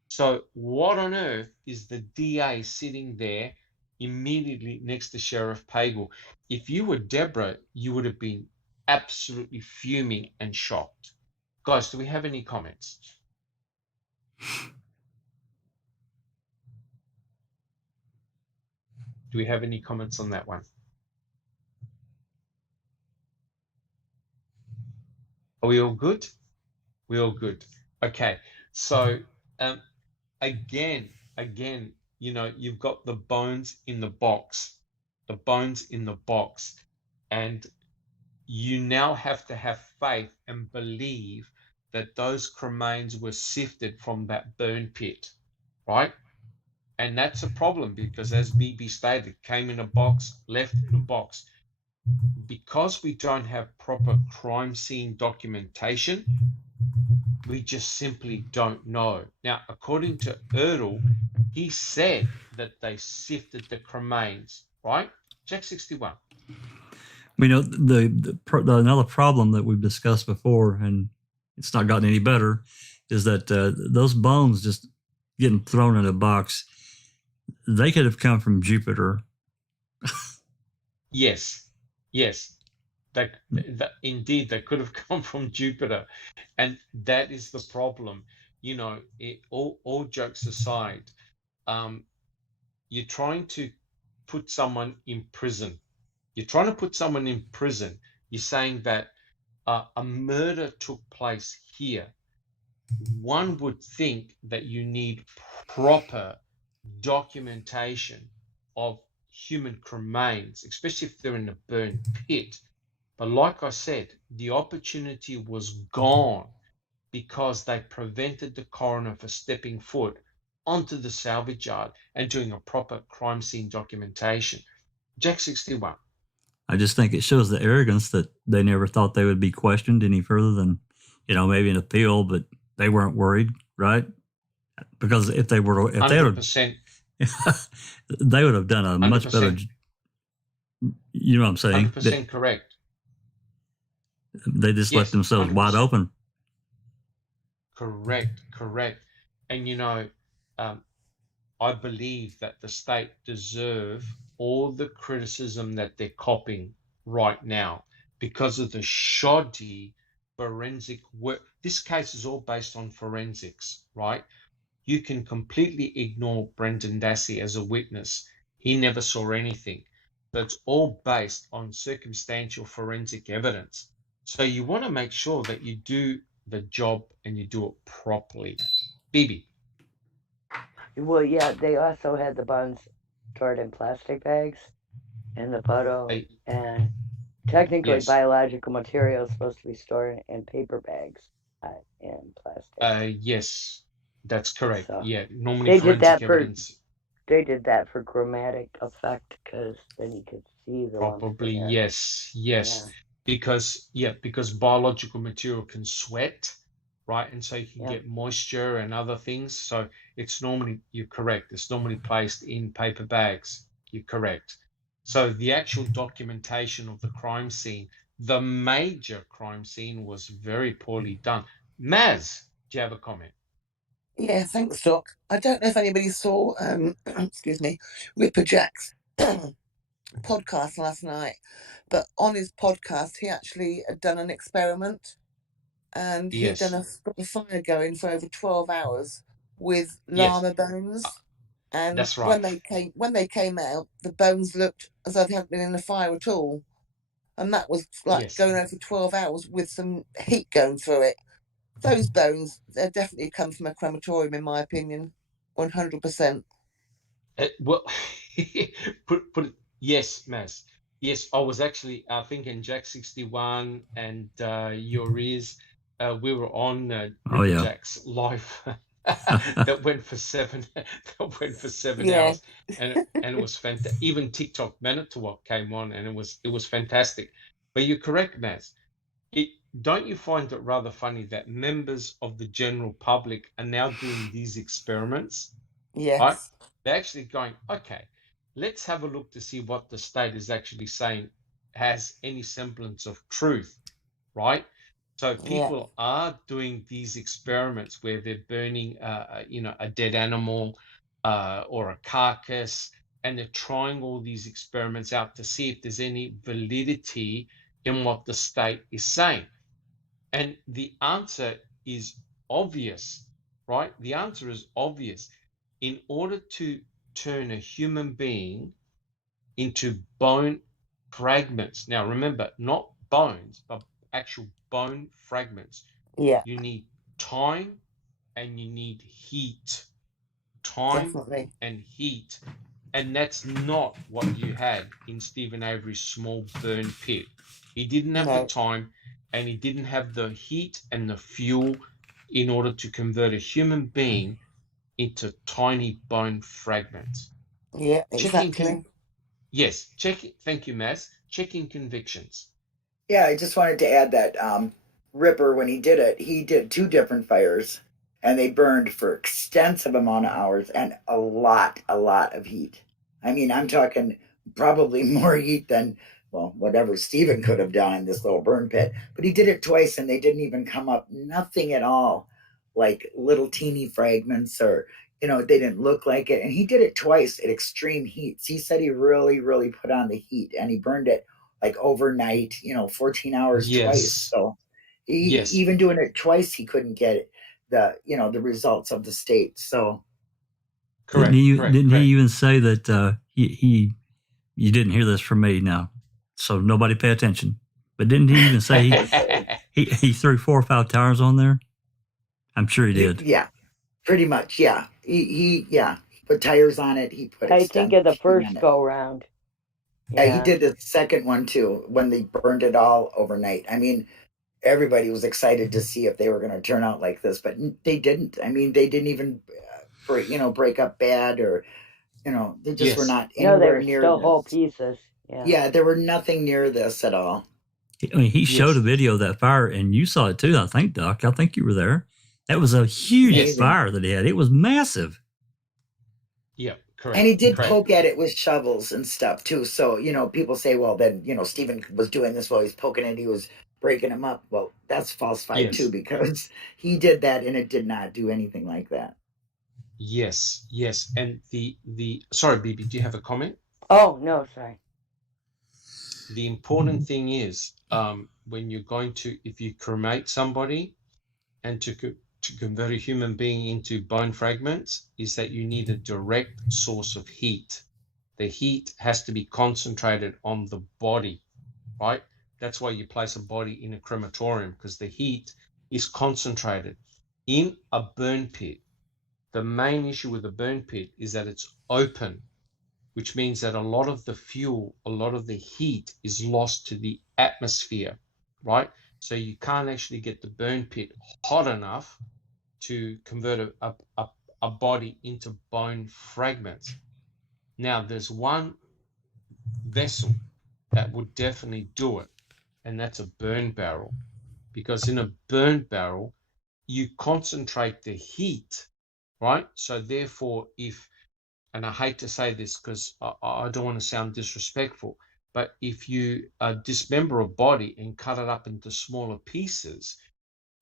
So what on earth is the DA sitting there immediately next to Sheriff Pagel? If you were Deborah, you would have been absolutely fuming and shocked. Guys, do we have any comments? Do we have any comments on that one? Are we all good? We all good. Okay. So again, you know, you've got the bones in the box, and you now have to have faith and believe that those cremains were sifted from that burn pit, right? And that's a problem because, as BB stated, came in a box, left in a box. Because we don't have proper crime scene documentation, we just simply don't know. Now, according to Erdl, he said that they sifted the cremains, right? Check 61. We know the another problem that we've discussed before, and it's not gotten any better, is that those bones just getting thrown in a box, they could have come from Jupiter. Yes. Indeed, they could have come from Jupiter, and that is the problem. You know, all jokes aside, you're trying to put someone in prison. You're saying that a murder took place here. One would think that you need proper documentation of human cremains, especially if they're in a burn pit. But like I said, the opportunity was gone because they prevented the coroner from stepping foot onto the salvage yard and doing a proper crime scene documentation. Jack 61. I just think it shows the arrogance that they never thought they would be questioned any further than, you know, maybe an appeal, but they weren't worried, right? Because if they were, if 100%. they would have done a much better. You know what I'm saying? 100% correct. They just left themselves 100%. Wide open. Correct. And you know, I believe that the state deserve all the criticism that they're copping right now because of the shoddy forensic work. This case is all based on forensics, right? You can completely ignore Brendan Dassey as a witness. He never saw anything. But it's all based on circumstantial forensic evidence. So you want to make sure that you do the job and you do it properly. BB. Well, yeah, they also had the bones stored in plastic bags in the photo, and technically biological material is supposed to be stored in paper bags, in plastic. Yes, that's correct. So yeah, normally forensic evidence. They did that for dramatic effect because then you could see the probably yes. Yeah. Because biological material can sweat, right? And so you can get moisture and other things. So it's normally, you're correct, it's normally placed in paper bags. You're correct. So the actual documentation of the crime scene, the major crime scene, was very poorly done. Maz, do you have a comment? Yeah, thanks, Doc. I don't know if anybody saw, excuse me, Ripper Jack's podcast last night, but on his podcast, he actually had done an experiment, and he'd done a fire going for over 12 hours with llama bones. And That's right. when they came out, the bones looked as though they hadn't been in the fire at all. And that was like going over 12 hours with some heat going through it. Those bones, they definitely come from a crematorium, in my opinion, 100%. Well, put it, yes, Maz. Yes, I was actually thinking Jack 61 and your ears. We were on Ripper Jack's live that went for 7 hours, and it was fantastic. Even TikTok Manitowoc came on, and it was fantastic. But you're correct, Maz. Don't you find it rather funny that members of the general public are now doing these experiments? Yes. Right? They're actually going, okay, let's have a look to see what the state is actually saying has any semblance of truth, right? So people are doing these experiments where they're burning, a dead animal or a carcass, and they're trying all these experiments out to see if there's any validity in what the state is saying. And the answer is obvious, right? The answer is obvious. In order to turn a human being into bone fragments, now remember, not bones, but actual bone fragments, you need time and you need heat. Time and heat. And that's not what you had in Stephen Avery's small burn pit. He didn't have the time, and he didn't have the heat and the fuel in order to convert a human being into tiny bone fragments. Yeah, exactly. Thank you, Maz. Checking convictions. Yeah, I just wanted to add that Ripper, when he did 2 different fires, and they burned for extensive amount of hours and a lot of heat. I mean, I'm talking probably more heat than, well, whatever Stephen could have done in this little burn pit. But he did it twice, and they didn't even come up nothing at all, like little teeny fragments, or they didn't look like it. And he did it twice at extreme heats. He said he really, really put on the heat, and he burned it like overnight, 14 hours twice. So even doing it twice, he couldn't get the results of the state. So didn't he even say that you didn't hear this from me now, so nobody pay attention, but didn't he even say he threw 4 or 5 tires on there? I'm sure he did. Yeah, pretty much. Yeah, he put tires on it. He put. I think of the first go round. Yeah, he did the second one too, when they burned it all overnight. I mean, everybody was excited to see if they were going to turn out like this, but they didn't. I mean, they didn't even break up bad, or they just were not anywhere near still this. whole pieces. Yeah, there were nothing near this at all. I mean, he showed a video of that fire, and you saw it too, I think, Doc. I think you were there. That was a huge fire that he had. It was massive. Yeah, correct. And he did poke at it with shovels and stuff too. So, people say, well, then, Stephen was doing this while he's poking it, he was breaking him up. Well, that's falsified too, because he did that and it did not do anything like that. Yes. And sorry, Bibi, do you have a comment? Oh, no, sorry. The important thing is, when you're if you cremate somebody and to convert a human being into bone fragments, is that you need a direct source of heat. The heat has to be concentrated on the body, right? That's why you place a body in a crematorium, because the heat is concentrated. In a burn pit, the main issue with a burn pit is that it's open, which means that a lot of the fuel, a lot of the heat is lost to the atmosphere, right? So you can't actually get the burn pit hot enough to convert a body into bone fragments. Now, there's one vessel that would definitely do it, and that's a burn barrel. Because in a burn barrel, you concentrate the heat, right? So therefore, and I hate to say this because I don't want to sound disrespectful, but if you dismember a body and cut it up into smaller pieces,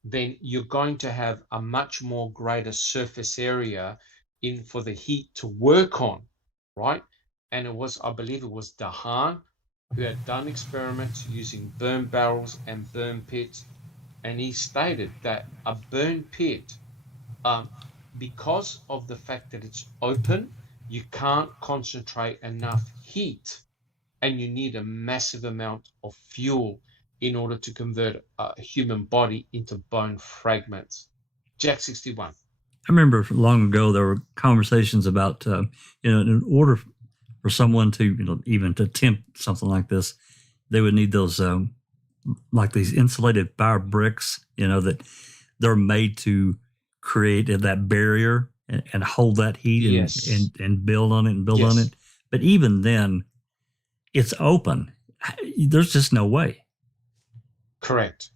then you're going to have a much more greater surface area for the heat to work on, right? And I believe it was Dahan who had done experiments using burn barrels and burn pits, and he stated that a burn pit, because of the fact that it's open, you can't concentrate enough heat, and you need a massive amount of fuel in order to convert a human body into bone fragments. Jack 61. I remember long ago there were conversations about, in order for someone to, even to attempt something like this, they would need those, like these insulated fire bricks, that they're made to create that barrier and hold that heat Yes. and build on it and build on it. But even then, it's open. There's just no way. Correct.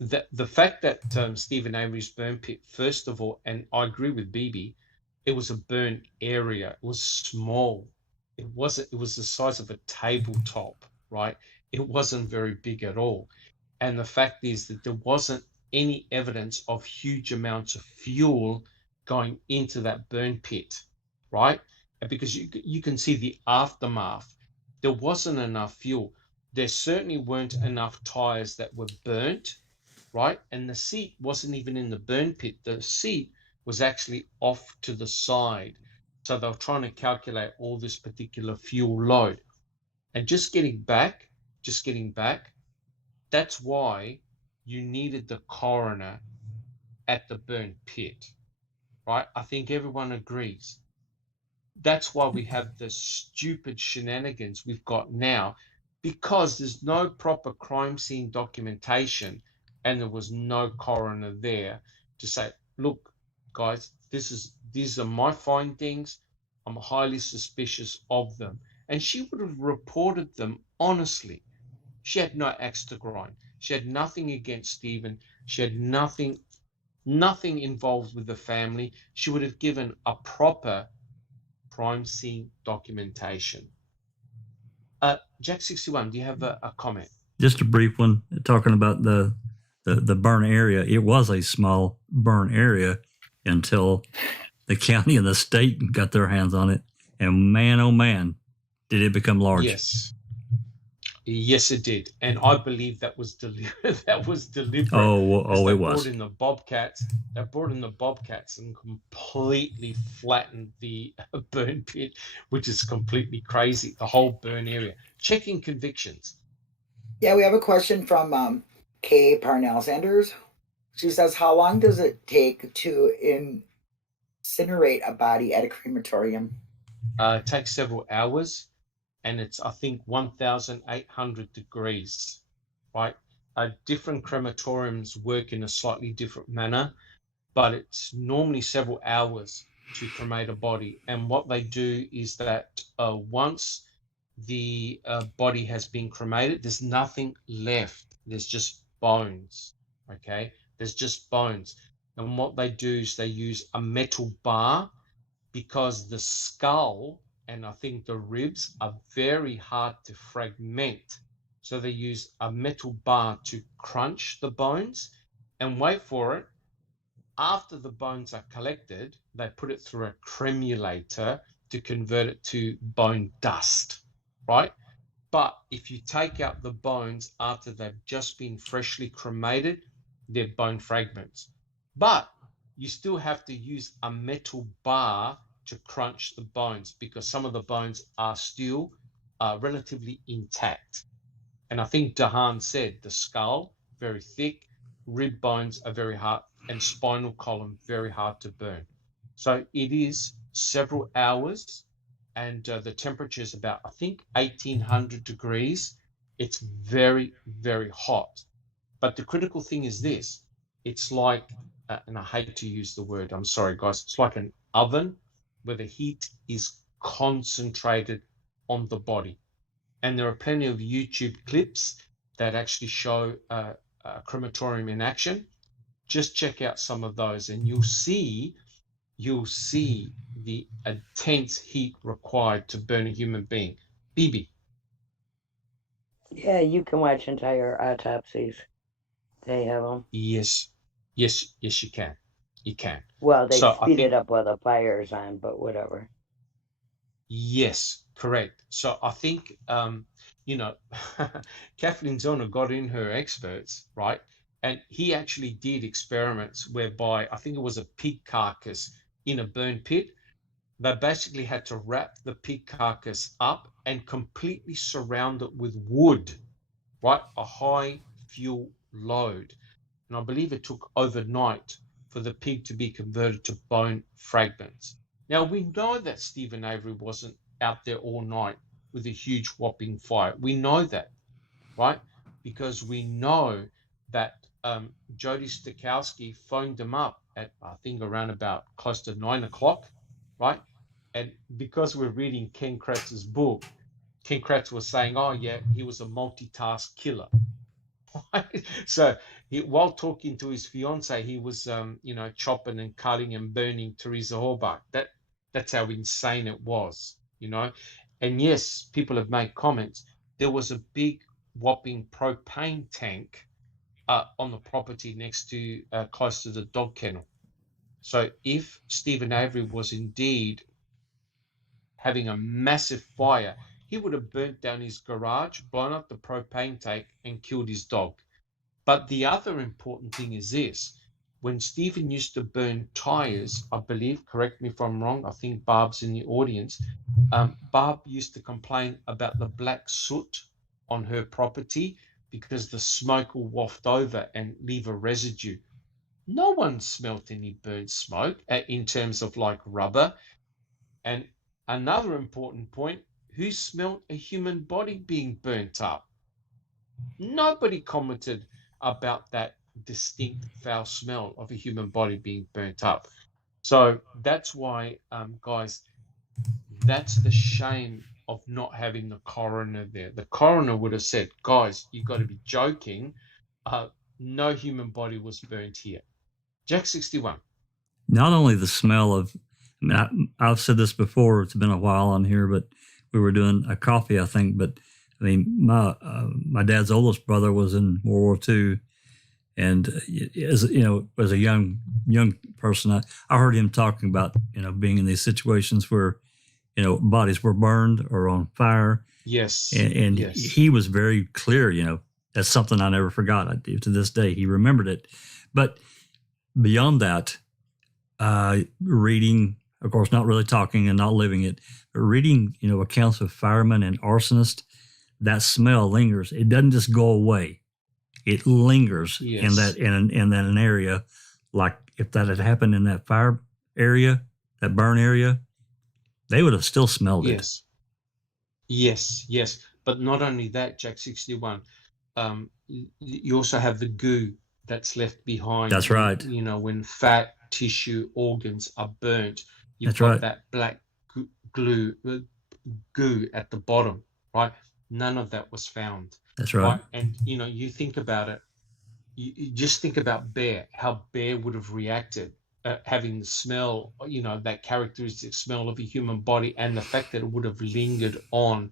The fact that Stephen Avery's burn pit, first of all, and I agree with BB, it was a burn area. It was small. It was the size of a tabletop, right? It wasn't very big at all. And the fact is that there wasn't any evidence of huge amounts of fuel going into that burn pit, right? And because you can see the aftermath, there wasn't enough fuel. There certainly weren't enough tires that were burnt, right? And the seat wasn't even in the burn pit. The seat was actually off to the side. So they were trying to calculate all this particular fuel load. And just getting back, that's why you needed the coroner at the burn pit, right? I think everyone agrees. That's why we have the stupid shenanigans we've got now, because there's no proper crime scene documentation and there was no coroner there to say, look, guys, these are my findings. I'm highly suspicious of them. And she would have reported them honestly. She had no axe to grind. She had nothing against Stephen. She had nothing involved with the family. She would have given a proper crime scene documentation. Jack 61, do you have a comment? Just a brief one, talking about the burn area. It was a small burn area until the county and the state got their hands on it. And man, oh man, did it become large. Yes, it did. And I believe that was deliberate. It was. It was. They brought in the Bobcats and completely flattened the burn pit, which is completely crazy. The whole burn area. Checking convictions. Yeah, we have a question from Kay Parnell Sanders. She says, how long does it take to incinerate a body at a crematorium? It takes several hours. And it's, I think, 1,800 degrees, right? Different crematoriums work in a slightly different manner, but it's normally several hours to cremate a body. And what they do is that once the body has been cremated, there's nothing left. There's just bones, okay? There's just bones. And what they do is they use a metal bar, because the skull and I think the ribs are very hard to fragment. So they use a metal bar to crunch the bones, and wait for it. After the bones are collected, they put it through a cremulator to convert it to bone dust, right? But if you take out the bones after they've just been freshly cremated, they're bone fragments. But you still have to use a metal bar to crunch the bones, because some of the bones are still relatively intact. And I think Dahan said the skull, very thick, rib bones are very hard, and spinal column, very hard to burn. So it is several hours, and the temperature is about, I think, 1,800 degrees. It's very, very hot. But the critical thing is this. It's like, and I hate to use the word, I'm sorry, guys, it's like an oven where the heat is concentrated on the body. And there are plenty of YouTube clips that actually show a crematorium in action. Just check out some of those and you'll see the intense heat required to burn a human being. BB. Yeah, you can watch entire autopsies. They have them. Yes, you can. You can. Well, they speed it up while the fire's on, but whatever. Yes, correct. So I think, Kathleen Zona got in her experts, right? And he actually did experiments whereby I think it was a pig carcass in a burn pit, they basically had to wrap the pig carcass up and completely surround it with wood, right? A high fuel load. And I believe it took overnight for the pig to be converted to bone fragments. Now, we know that Stephen Avery wasn't out there all night with a huge whopping fire. We know that, right? Because we know that Jody Stokowski phoned him up at, I think, around about close to 9 o'clock, right? And because we're reading Ken Kratz's book, Ken Kratz was saying, oh, yeah, he was a multitask killer. So while talking to his fiance, he was, chopping and cutting and burning Teresa Horbach. That's how insane it was, And yes, people have made comments. There was a big whopping propane tank on the property next to close to the dog kennel. So if Stephen Avery was indeed having a massive fire, he would have burnt down his garage, blown up the propane tank, and killed his dog. But the other important thing is this. When Stephen used to burn tires, I believe, correct me if I'm wrong, I think Barb's in the audience, Barb used to complain about the black soot on her property because the smoke will waft over and leave a residue. No one smelt any burnt smoke in terms of like rubber. And another important point, who smelt a human body being burnt up? Nobody commented about that distinct foul smell of a human body being burnt up. So that's why, guys, that's the shame of not having the coroner there. The coroner would have said, guys, you got to be joking. No human body was burnt here. Jack 61. Not only the smell of, I've said this before, it's been a while on here, but we were doing a coffee, I think. But I mean, my dad's oldest brother was in World War II. And as a young person, I heard him talking about, being in these situations where, bodies were burned or on fire. Yes. And yes. He was very clear, that's something I never forgot. To this day, he remembered it. But beyond that, reading, of course, not really talking and not living it, but reading, accounts of firemen and arsonists, that smell lingers. It doesn't just go away. It lingers in that area. Like if that had happened in that fire area, that burn area, they would have still smelled it. Yes. But not only that, Jack 61, you also have the goo that's left behind. That's right. When fat, tissue, organs are burnt, you've That's got right. that black goo at the bottom, right? None of that was found. That's right. And, you think about it, you just think about Bear, how Bear would have reacted, having the smell, that characteristic smell of a human body, and the fact that it would have lingered on.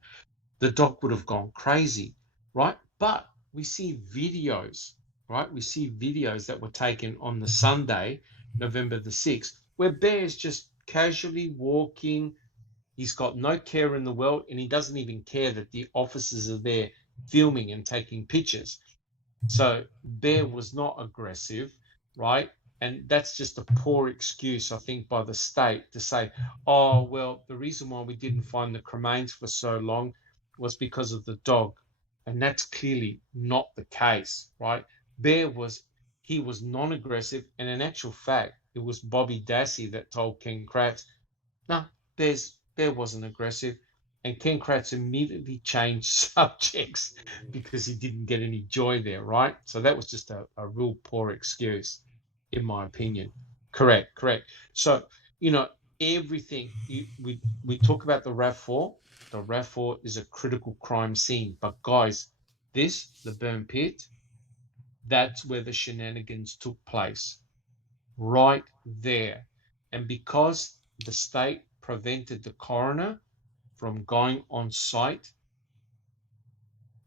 The dog would have gone crazy, right? But we see videos, right? We see videos that were taken on the Sunday, November the 6th, where Bear is just casually walking. He's got no care in the world, and he doesn't even care that the officers are there filming and taking pictures. So Bear was not aggressive, right? And that's just a poor excuse, I think, by the state to say, oh, well, the reason why we didn't find the cremains for so long was because of the dog. And that's clearly not the case, right? Bear was non-aggressive. And in actual fact, it was Bobby Dassey that told Ken Kratz, no, Bear wasn't aggressive. And Ken Kratz immediately changed subjects because he didn't get any joy there, right? So that was just a real poor excuse, in my opinion. Correct. So, everything, we talk about the RAV4. The RAV4 is a critical crime scene. But guys, the burn pit, that's where the shenanigans took place. Right there. And because the state prevented the coroner from going on site,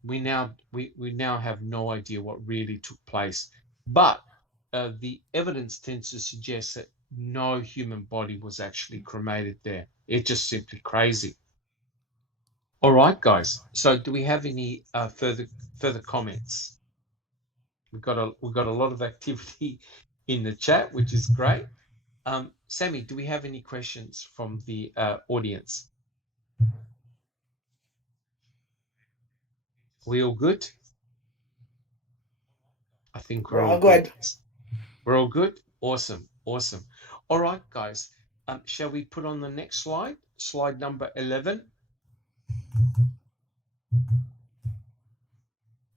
we now have no idea what really took place. But the evidence tends to suggest that no human body was actually cremated there. It's just simply crazy. All right, guys. So, do we have any further comments? We've got a lot of activity in the chat, which is great. Sammy, do we have any questions from the audience? We all good? I think we're all good. We're all good? Awesome. Awesome. All right, guys. Shall we put on the next slide? Slide number 11.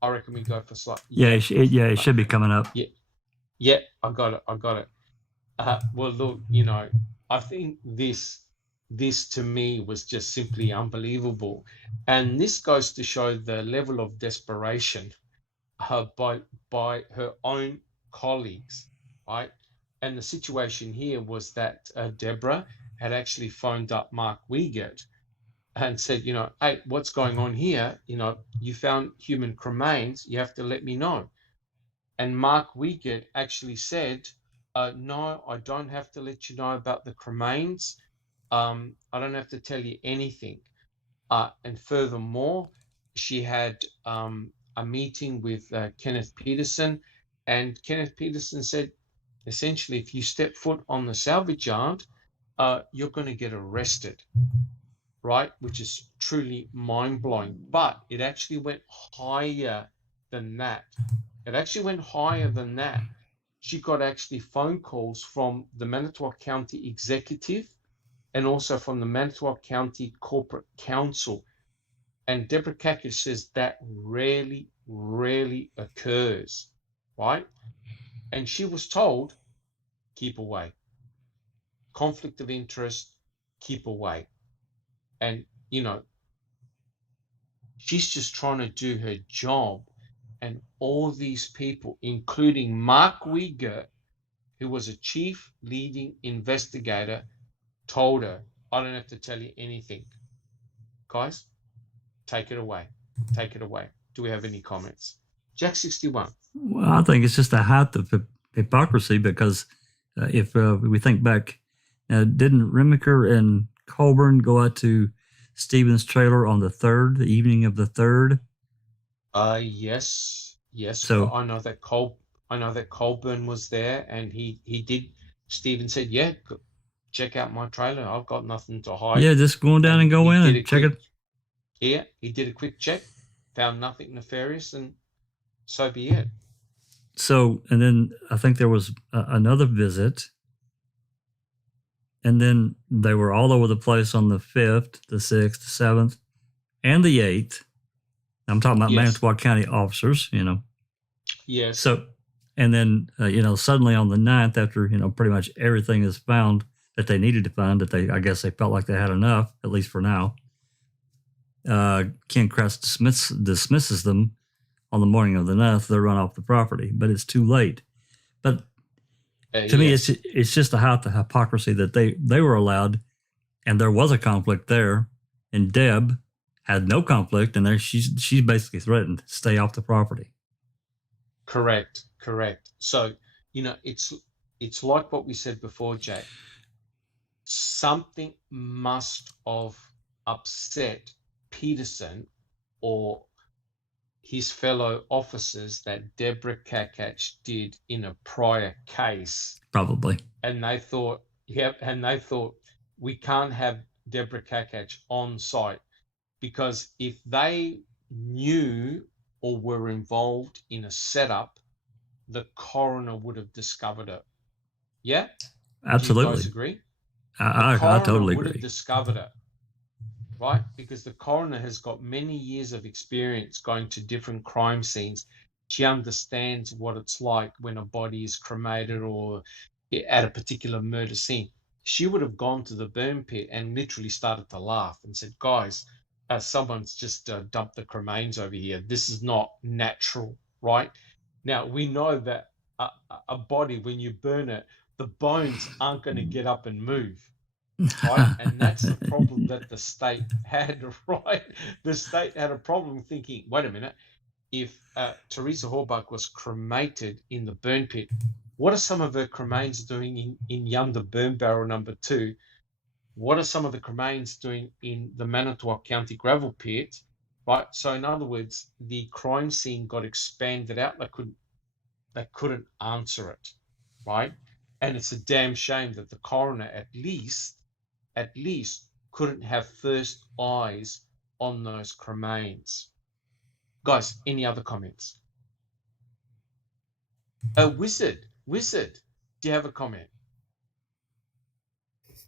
I reckon we go for slide. Yeah, it should be coming up. Yeah, I got it. Well, look, I think this to me was just simply unbelievable. And this goes to show the level of desperation by her own colleagues, right? And the situation here was that Deborah had actually phoned up Mark Wiegert and said, hey, what's going on here? You found human cremains. You have to let me know. And Mark Wiegert actually said, no, I don't have to let you know about the cremains. I don't have to tell you anything. And furthermore, she had a meeting with Kenneth Peterson, and Kenneth Peterson said, essentially, if you step foot on the salvage yard, you're going to get arrested, right? Which is truly mind-blowing. But it actually went higher than that. She got actually phone calls from the Manitowoc County Executive and also from the Manitowoc County Corporate Council. And Deborah Kakatsch says that rarely occurs, right? And she was told, keep away. Conflict of interest, keep away. And, she's just trying to do her job. And all these people, including Mark Wiegert, who was a chief leading investigator, told her, I don't have to tell you anything. Guys, take it away. Do we have any comments? Jack 61. Well, I think it's just a height of hypocrisy because if we think back, didn't Remaker and Colburn go out to Stephen's trailer on the evening of the 3rd? Yes. So I know that Colburn was there, and he did. Stephen said, yeah, check out my trailer. I've got nothing to hide. Yeah, just going down and go in and check it. Yeah, he did a quick check, found nothing nefarious, and so be it. So, and then I think there was another visit, and then they were all over the place on the 5th, the 6th, the 7th, and the 8th. I'm talking about Manitowoc County officers, Yes. So, and then, suddenly on the 9th, after, pretty much everything is found that they needed to find, I guess they felt like they had enough, at least for now. Ken Kratz dismisses them on the morning of the 9th. They run off the property, but it's too late. But to me, it's just a height of hypocrisy that they were allowed, and there was a conflict there, and Deb had no conflict, and she's basically threatened to stay off the property. Correct. So, it's like what we said before, Jack. Something must have upset Peterson or his fellow officers that Deborah Kakatsch did in a prior case. Probably. And they thought, we can't have Deborah Kakatsch on site, because if they knew or were involved in a setup, the coroner would have discovered it. Yeah? Absolutely. Do you guys agree? I totally would agree. Have discovered it, right? Because the coroner has got many years of experience going to different crime scenes. She understands what it's like when a body is cremated or at a particular murder scene. She would have gone to the burn pit and literally started to laugh and said, guys, someone's just dumped the cremains over here. This is not natural, right? Now, we know that a body, when you burn it, the bones aren't going to get up and move, right? And that's the problem that the state had, right? The state had a problem thinking, wait a minute, if Teresa Horbuck was cremated in the burn pit, what are some of her cremains doing in Yunda burn barrel number 2? What are some of the cremains doing in the Manitowoc County gravel pit, right? So in other words, the crime scene got expanded out. They couldn't answer it, right? And it's a damn shame that the coroner at least couldn't have first eyes on those cremains. Guys, any other comments? Wizard, do you have a comment?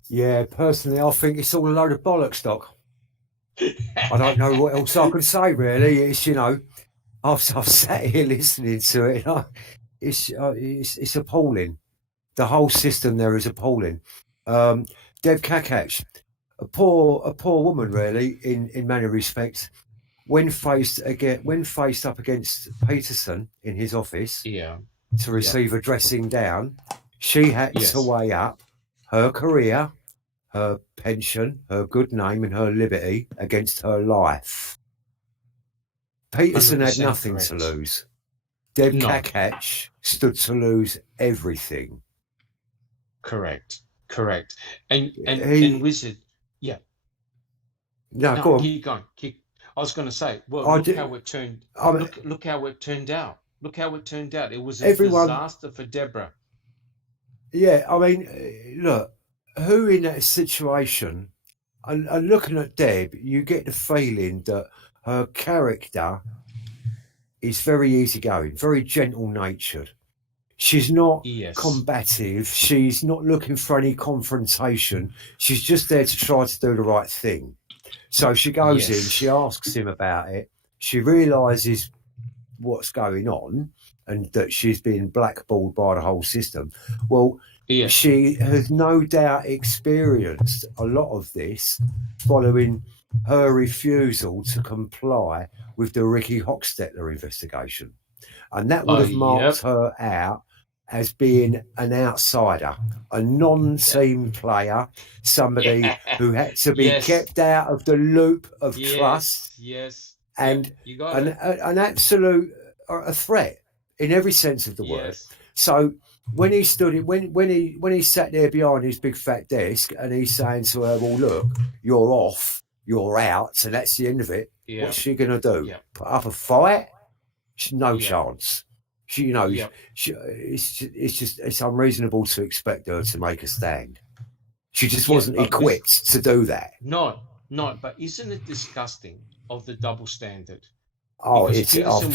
Yeah, personally, I think it's all a load of bollocks, Doc. I don't know what else I can say, really. It's, I've sat here listening to it. It's appalling. The whole system there is appalling. Deb Kakatsch, a poor woman, really, in many respects. When faced up against Peterson in his office to receive a dressing down, she had to weigh up her career, her pension, her good name, and her liberty against her life. Peterson had nothing to lose. Deb Kakatsch stood to lose everything. Correct. And Wizard, yeah. No, go on. Keep going. I was going to say, well, look how it turned out. Look how it turned out. It was a disaster for Deborah. Yeah, I mean, look, who in that situation, and looking at Deb, you get the feeling that her character is very easygoing, very gentle-natured. She's not combative. She's not looking for any confrontation. She's just there to try to do the right thing. So she goes in, she asks him about it. She realises what's going on and that she's been blackballed by the whole system. Well, she has no doubt experienced a lot of this following her refusal to comply with the Ricky Hochstetler investigation. And that would have marked her out as being an outsider, a non-team player, somebody who had to be kept out of the loop of trust, and an absolute threat in every sense of the word. So when he sat there behind his big fat desk and he's saying to her, "Well, look, you're off, you're out, and that's the end of it." What's she going to do? Put up a fight? No chance. It's unreasonable to expect her to make a stand. She just wasn't equipped to do that. No, but isn't it disgusting of the double standard? Oh, because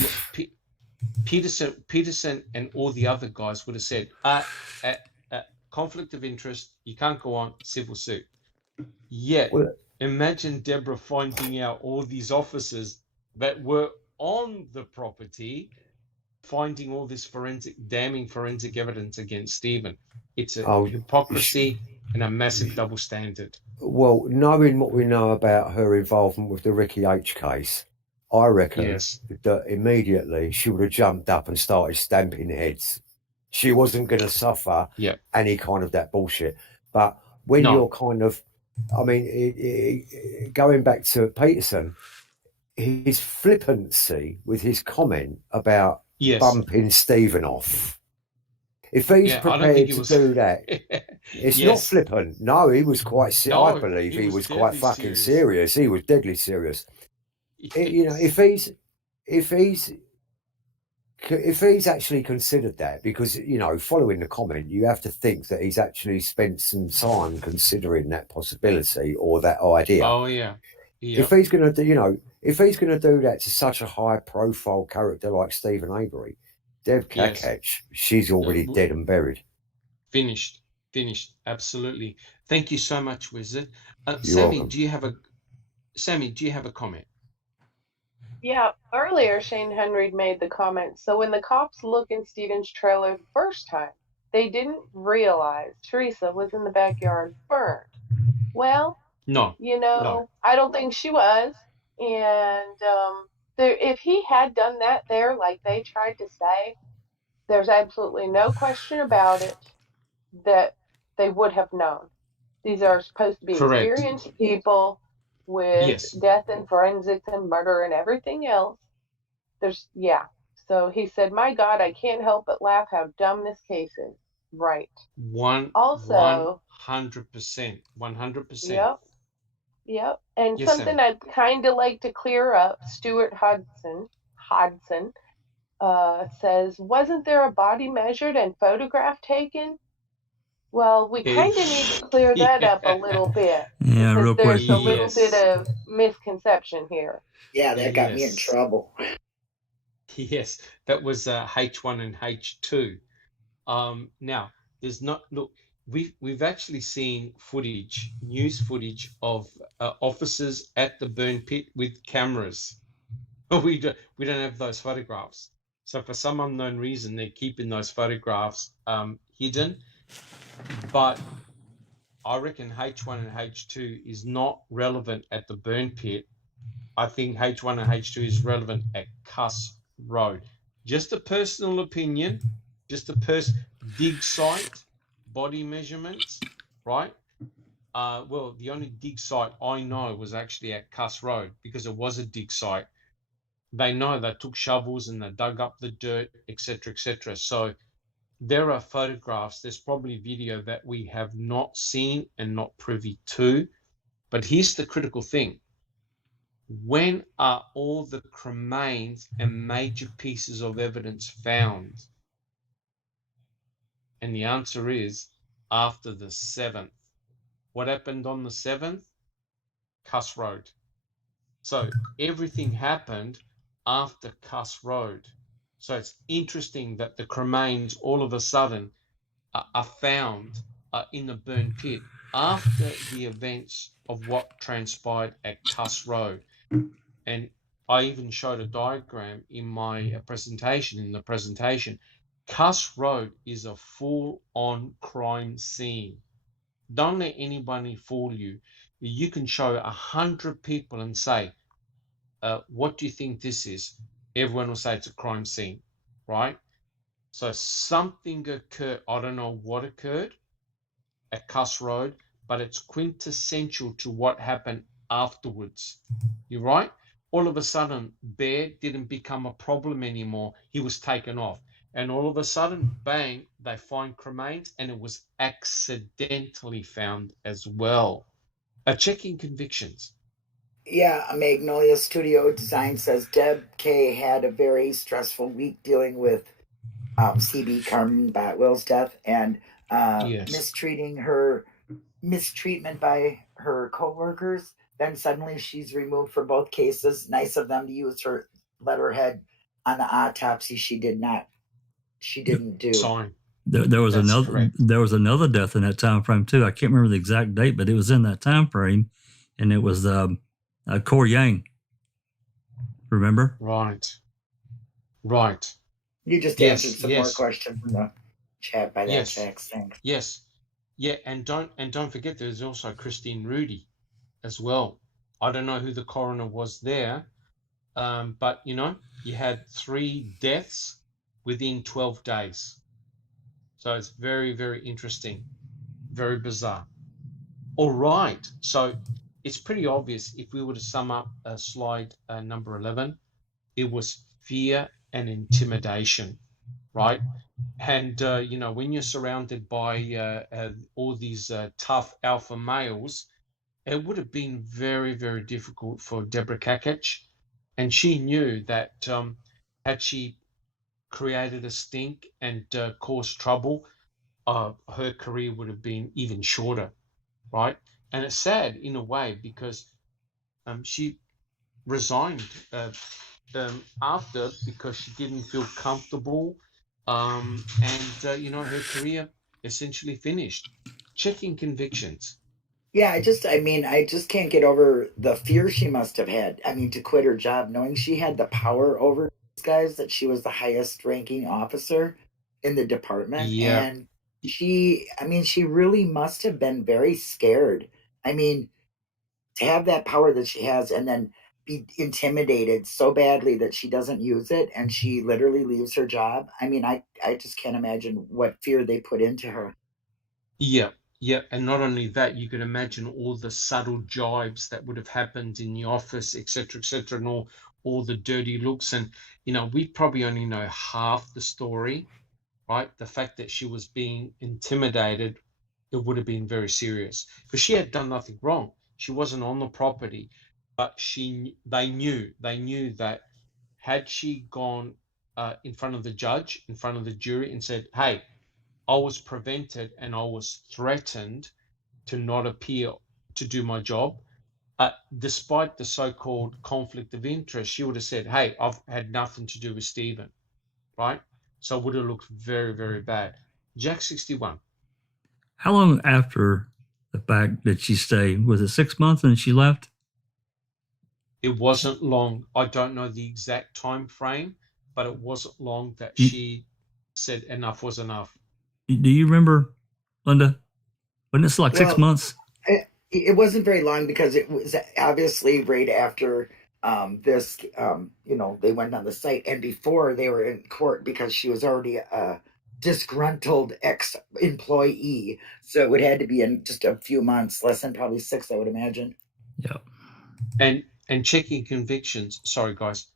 Peterson and all the other guys would have said, conflict of interest, you can't go on, civil suit. Yet, imagine Deborah finding out all these officers that were on the property finding all this damning forensic evidence against Stephen. It's a hypocrisy and a massive double standard. Well, knowing what we know about her involvement with the Ricky H case, I reckon that immediately she would have jumped up and started stamping heads. She wasn't going to suffer any kind of that bullshit. But when you're kind of, I mean, going back to Peterson, his flippancy with his comment about bumping Stephen off. If he's prepared to do that, it's not flippant. No, he was quite. I believe he was quite fucking serious. He was deadly serious. If he's actually considered that, because following the comment, you have to think that he's actually spent some time considering that possibility or that idea. Oh yeah. If he's going to do, if he's going to do that to such a high-profile character like Stephen Avery, Deb Kakatsch, she's already dead and buried. Finished. Absolutely. Thank you so much, Wizard. You're Sammy, welcome. do you have a comment? Yeah, earlier Shane Henry made the comment. So when the cops look in Stephen's trailer the first time, they didn't realize Teresa was in the backyard burned. Well, no. I don't think she was. And if he had done that there, like they tried to say, there's absolutely no question about it that they would have known. These are supposed to be experienced people with death and forensics and murder and everything else. So he said, "My God, I can't help but laugh how dumb this case is." Right. 100%. 100%. Yep. And something I'd kind of like to clear up, Stuart Hodson says, wasn't there a body measured and photograph taken? Well, we kind of need to clear that up a little bit. Yeah, because real quick. there's a little bit of misconception here. Yeah, that got me in trouble. Yes, that was H1 and H2. Now, there's not, look, we've actually seen footage, news footage of officers at the burn pit with cameras. We don't have those photographs. So for some unknown reason, they're keeping those photographs hidden. But I reckon H1 and H2 is not relevant at the burn pit. I think H1 and H2 is relevant at Cuss Road. Just a personal opinion, just a dig site, body measurements, right? Well, the only dig site I know was actually at Cuss Road because it was a dig site. They know they took shovels and they dug up the dirt, etc., etc. So there are photographs, there's probably video that we have not seen and not privy to. But here's the critical thing. When are all the cremains and major pieces of evidence found? And the answer is after the 7th. What happened on the 7th? Cuss Road. So everything happened after Cuss Road. So it's interesting that the cremains all of a sudden are found in the burn pit after the events of what transpired at Cuss Road. And I even showed a diagram in my presentation. In the presentation, Cuss Road is a full-on crime scene. Don't let anybody fool you. You can show 100 people and say, what do you think this is? Everyone will say it's a crime scene, right? So something occurred. I don't know what occurred at Cuss Road, but it's quintessential to what happened afterwards. You're right? All of a sudden, Bear didn't become a problem anymore. He was taken off. And all of a sudden, bang, they find cremains, and it was accidentally found as well. Checking convictions. Yeah, Magnolia Studio Design says Deb K had a very stressful week dealing with CB Carmen Batwell's death and mistreatment by her coworkers. Then suddenly she's removed from both cases. Nice of them to use her letterhead on the autopsy. She didn't do. Sign. There was another death in that time frame too. I can't remember the exact date, but it was in that time frame, and it was Cor Yang. Remember? Right. You just answered some more questions from the chat by that text. Thanks. Yes. Yeah, and don't forget there's also Christine Rudy as well. I don't know who the coroner was there, but you had 3 deaths within 12 days. So it's very, very interesting, very bizarre. All right, so it's pretty obvious if we were to sum up slide number 11, it was fear and intimidation, right? And, when you're surrounded by all these tough alpha males, it would have been very, very difficult for Deborah Kakatsch. And she knew that had she created a stink and caused trouble, her career would have been even shorter, right? And it's sad in a way because she resigned after because she didn't feel comfortable, and her career essentially finished. Checking convictions. Yeah, I just can't get over the fear she must have had. I mean, to quit her job, knowing she had the power over these guys, that she was the highest ranking officer in the department. Yeah. And she really must have been very scared. I mean, to have that power that she has and then be intimidated so badly that she doesn't use it and she literally leaves her job. I mean, I just can't imagine what fear they put into her. Yeah, and not only that, you can imagine all the subtle jibes that would have happened in the office, etc., and all the dirty looks. And we probably only know half the story, right? The fact that she was being intimidated, it would have been very serious because she had done nothing wrong. She wasn't on the property, but they knew that had she gone in front of the judge, in front of the jury, and said, "Hey, I was prevented and I was threatened to not appear to do my job. Despite the so-called conflict of interest, she would have said, hey, I've had nothing to do with Stephen, right? So it would have looked very, very bad. Jack 61. How long after the fact did she stay? Was it 6 months and she left? It wasn't long. I don't know the exact time frame, but it wasn't long that she said enough was enough. Do you remember, Linda? Wasn't it like 6 months? It wasn't very long because it was obviously right after this, they went on the site, and before they were in court because she was already a disgruntled ex-employee. So it would have to be in just a few months, less than probably 6, I would imagine. Yeah. And checking convictions. Sorry, guys.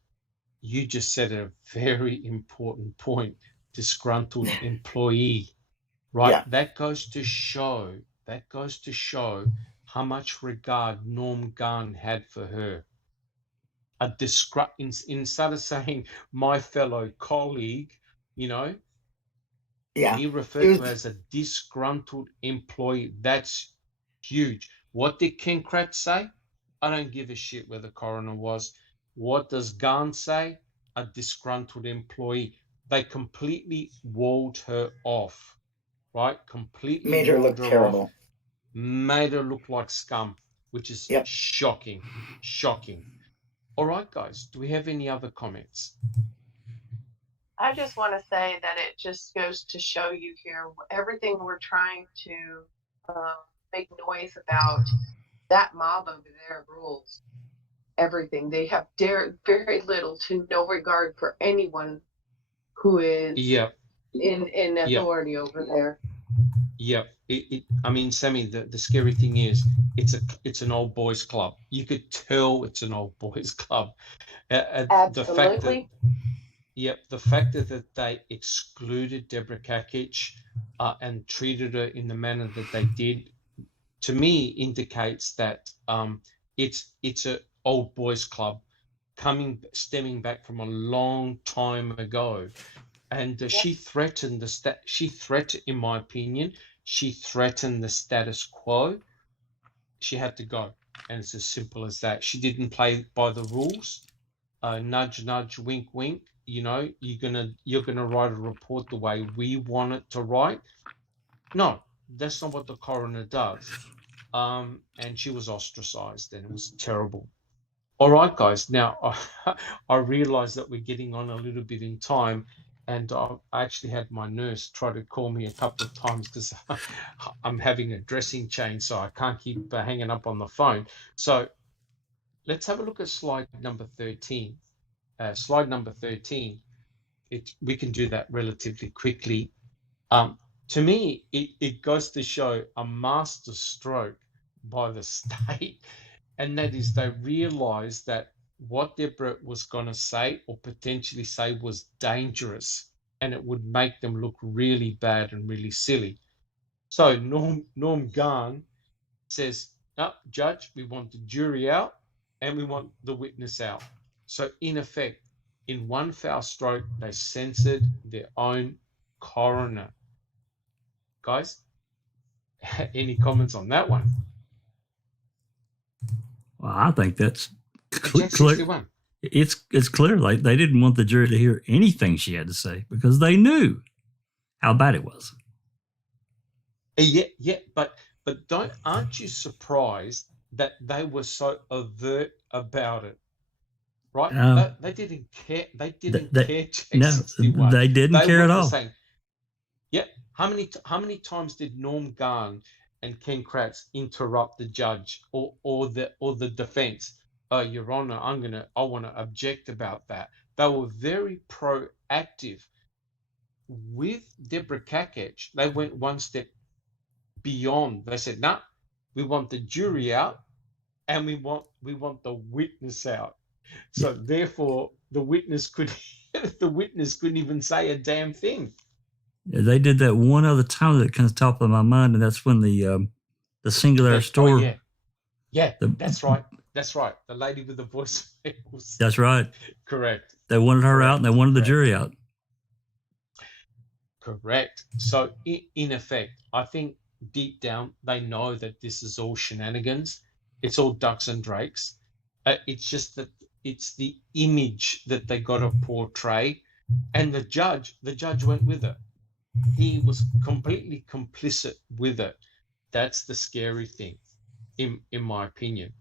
You just said a very important point. Disgruntled employee, right? Yeah. That goes to show how much regard Norm Gunn had for her. Instead of saying my fellow colleague, yeah, he referred to her as a disgruntled employee. That's huge. What did Ken Kratz say? I don't give a shit where the coroner was. What does Gunn say? A disgruntled employee. They completely walled her off, right? Completely made her look terrible. off, made her look like scum, which is shocking. All right, guys, do we have any other comments? I just want to say that it just goes to show you here everything we're trying to make noise about. That mob over there rules everything. They have very little to no regard for anyone who is in authority over there. Yeah, I mean, Sammy, the scary thing is it's an old boys club. You could tell it's an old boys club. Absolutely. The fact that they excluded Deb Kakatsch and treated her in the manner that they did, to me, indicates that it's an old boys club stemming back from a long time ago. And she threatened in my opinion, she threatened the status quo. She had to go, and it's as simple as that. She didn't play by the rules. Nudge, nudge, wink, wink. You're gonna write a report the way we want it to write. No, that's not what the coroner does. And she was ostracized, and it was terrible. All right, guys. Now I realize that we're getting on a little bit in time. And I actually had my nurse try to call me a couple of times because I'm having a dressing change, so I can't keep hanging up on the phone. So let's have a look at slide number 13. Slide number 13, we can do that relatively quickly. To me, it goes to show a master stroke by the state, and that is they realized that what Deborah was going to say or potentially say was dangerous, and it would make them look really bad and really silly. So Norm Gunn says, "No, Judge, we want the jury out and we want the witness out." So in effect, in one foul stroke, they censored their own coroner. Guys, any comments on that one? Well, I think that's clear. It's clear. Like they didn't want the jury to hear anything she had to say because they knew how bad it was. Yeah, but aren't you surprised that they were so overt about it? Right? They didn't care. They didn't care. No, they didn't care at all. Saying, how many times did Norm Gunn and Ken Kratz interrupt the judge or the defense? Your Honor, I want to object about that. They were very proactive. With Deborah Kakatsch, they went one step beyond. They said, "No, we want the jury out, and we want the witness out." So therefore, the witness couldn't even say a damn thing. Yeah, they did that one other time that comes top of my mind, and that's when the Singular store. Oh, yeah, that's right. That's right. The lady with the voicemails. That's right. Correct. They wanted her out, and they wanted the jury out. Correct. So in effect, I think deep down they know that this is all shenanigans. It's all ducks and drakes. It's just that it's the image that they got to portray, and the judge went with it. He was completely complicit with it. That's the scary thing, in my opinion.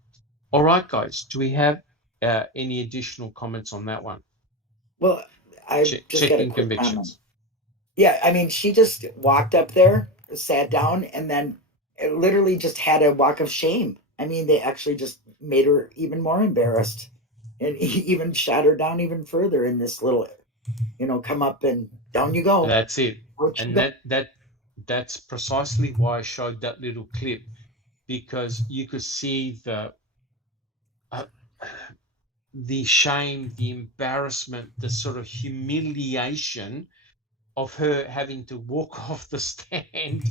All right, guys, do we have any additional comments on that one? Well, I just got a Checking quick convictions. comment. Yeah, I mean, she just walked up there, sat down, and then it literally just had a walk of shame. I mean, they actually just made her even more embarrassed and even shot her down even further in this little, come up and down you go. That's it. And that's precisely why I showed that little clip, because you could see the shame, the embarrassment, the sort of humiliation of her having to walk off the stand.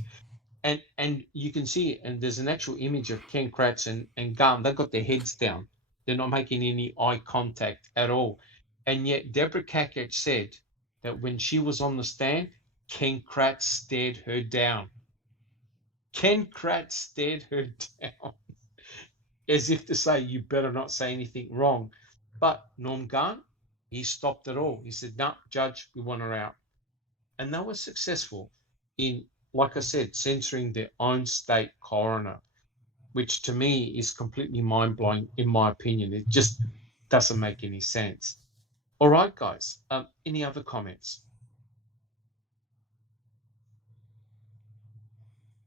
And you can see it, and there's an actual image of Ken Kratz and Garm. They've got their heads down. They're not making any eye contact at all. And yet Deborah Kakatsch said that when she was on the stand, Ken Kratz stared her down. Ken Kratz stared her down as if to say, you better not say anything wrong. But Norm Garn, he stopped it all. He said, no, Judge, we want her out. And they were successful in, like I said, censoring their own state coroner, which to me is completely mind-blowing, in my opinion. It just doesn't make any sense. All right, guys, any other comments?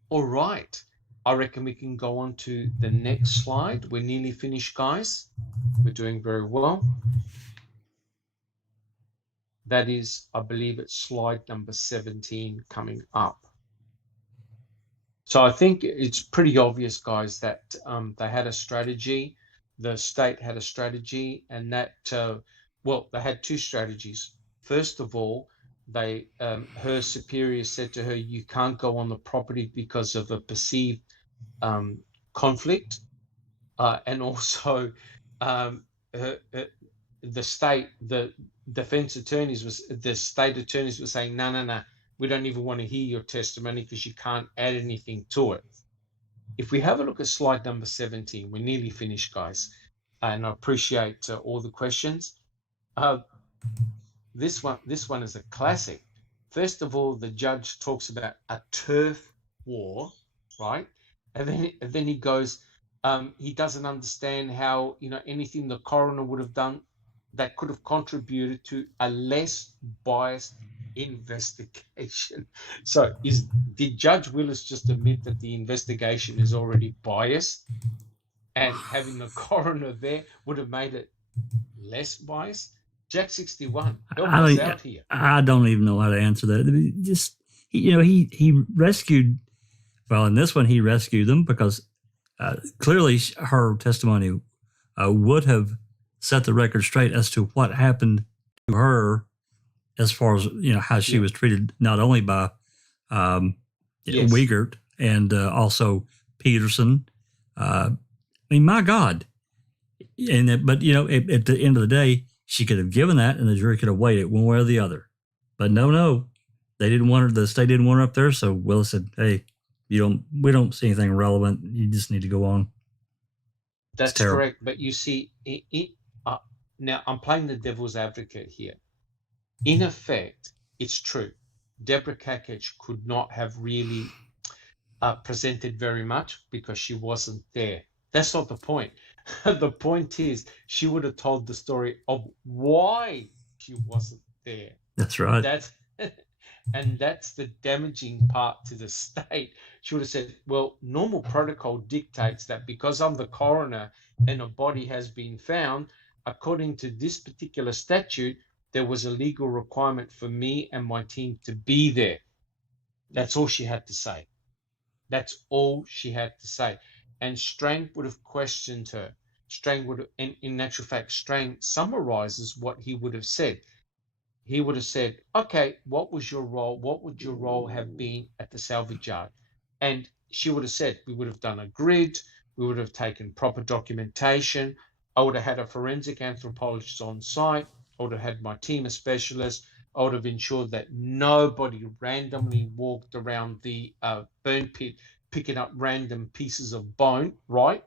All right, I reckon we can go on to the next slide. We're nearly finished, guys. We're doing very well. That is, I believe it's slide number 17 coming up. So I think it's pretty obvious, guys, that they had a strategy. The state had a strategy, and that, well, they had two strategies. First of all, her superior said to her, you can't go on the property because of a perceived conflict. And also the state attorneys were saying, no, we don't even want to hear your testimony because you can't add anything to it. If we have a look at slide number 17, we're nearly finished, guys, and I appreciate all the questions. This one is a classic. First of all, the judge talks about a turf war, right? And then he goes, he doesn't understand how, anything the coroner would have done that could have contributed to a less biased investigation. So did Judge Willis just admit that the investigation is already biased, and having the coroner there would have made it less biased? Jack 61, help us out here. I don't even know how to answer that. Just, he rescued, well, in this one, he rescued them because clearly her testimony would have set the record straight as to what happened to her as far as, how she was treated, not only by Wiegert and also Peterson. I mean, my God. But, at the end of the day, she could have given that and the jury could have weighed it one way or the other. But no, they didn't want her, the state didn't want her up there. So Willis said, hey, we don't see anything relevant. You just need to go on. That's correct. But you see, now I'm playing the devil's advocate here. In effect, it's true. Deborah Kakatsch could not have really presented very much because she wasn't there. That's not the point. The point is she would have told the story of why she wasn't there. That's right. And that's the damaging part to the state. She would have said, well, normal protocol dictates that because I'm the coroner and a body has been found, according to this particular statute, there was a legal requirement for me and my team to be there. That's all she had to say. That's all she had to say. And Strang would have questioned her. Strang would have, in actual fact, Strang summarizes what he would have said. He would have said, okay, what was your role? What would your role have been at the salvage yard? And she would have said, we would have done a grid. We would have taken proper documentation. I would have had a forensic anthropologist on site. I would have had my team of specialists. I would have ensured that nobody randomly walked around the burn pit picking up random pieces of bone, right?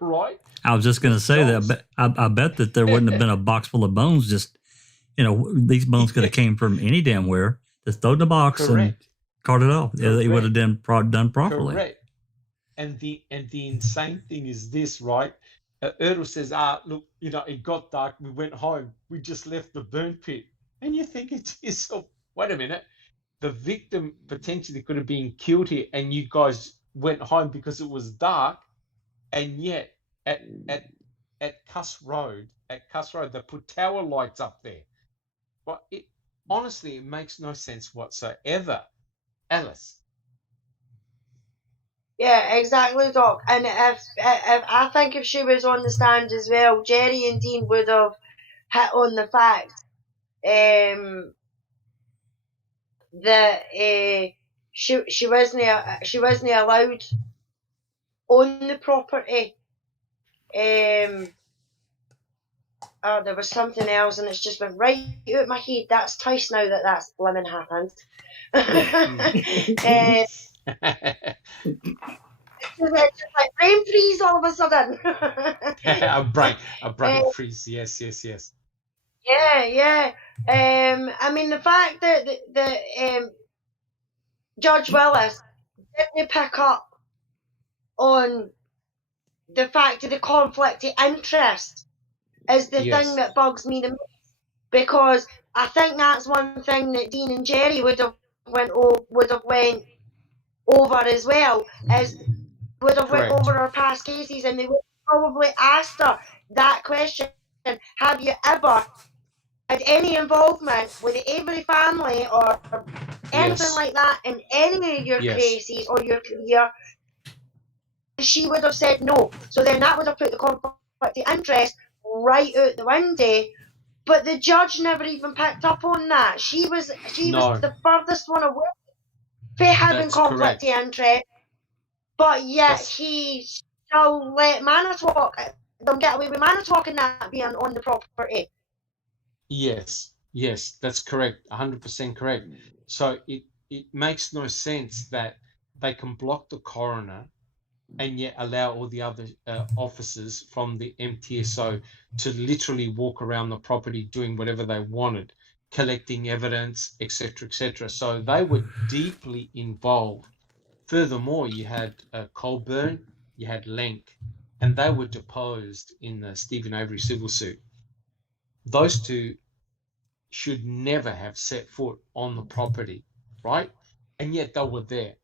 Right? I was just going to say that. I bet that there wouldn't have been a box full of bones. Just, these bones could have came from any damn where. Just throw it in the box and cart it off. It would have done properly. Correct. And the insane thing is this, right? Errol says, look, it got dark. We went home. We just left the burn pit. And you think to yourself, wait a minute. The victim potentially could have been killed here, and you guys went home because it was dark. And yet, at Cuss Road, they put tower lights up there. But honestly, it makes no sense whatsoever. Alice. Yeah, exactly, Doc. And if I think if she was on the stand as well, Jerry and Dean would have hit on the fact that she wasn't allowed on the property. There was something else, and it's just went right out my head. That's twice now that's blimmin' happened. It's just like brain freeze all of a sudden. a brain freeze. Yes. Yeah. I mean, the fact that Judge Willis didn't pick up on the fact of the conflict of interest is the thing that bugs me the most, because I think that's one thing that Dean and Jerry would have went over as well, would have went over her past cases, and they would probably asked her that question: have you ever had any involvement with the Avery family or anything like that in any of your cases or your career? She would have said no. So then that would have put the conflict of interest right out the window. But the judge never even picked up on that. She was the furthest one away from having conflict of interest. But yet he still let Manitowoc them get away with Manitowoc and that being on the property. Yes, that's correct. 100% correct. So it makes no sense that they can block the coroner and yet allow all the other officers from the MTSO to literally walk around the property doing whatever they wanted, collecting evidence, etc., etc. So they were deeply involved. Furthermore, you had Colburn, you had Lenk, and they were deposed in the Stephen Avery civil suit. Those two should never have set foot on the property, right? And yet they were there.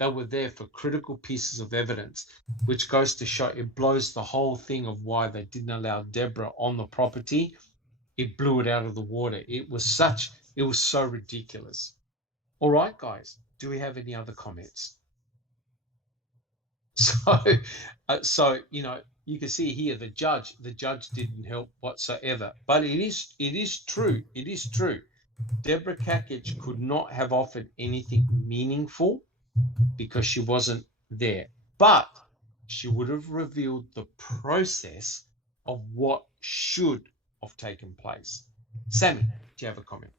They were there for critical pieces of evidence, which goes to show, it blows the whole thing of why they didn't allow Deborah on the property. It blew it out of the water. It was so ridiculous. All right, guys, do we have any other comments? So you can see here the judge didn't help whatsoever. But it is true. Deborah Kakatsch could not have offered anything meaningful because she wasn't there. But she would have revealed the process of what should have taken place. Sammy, do you have a comment?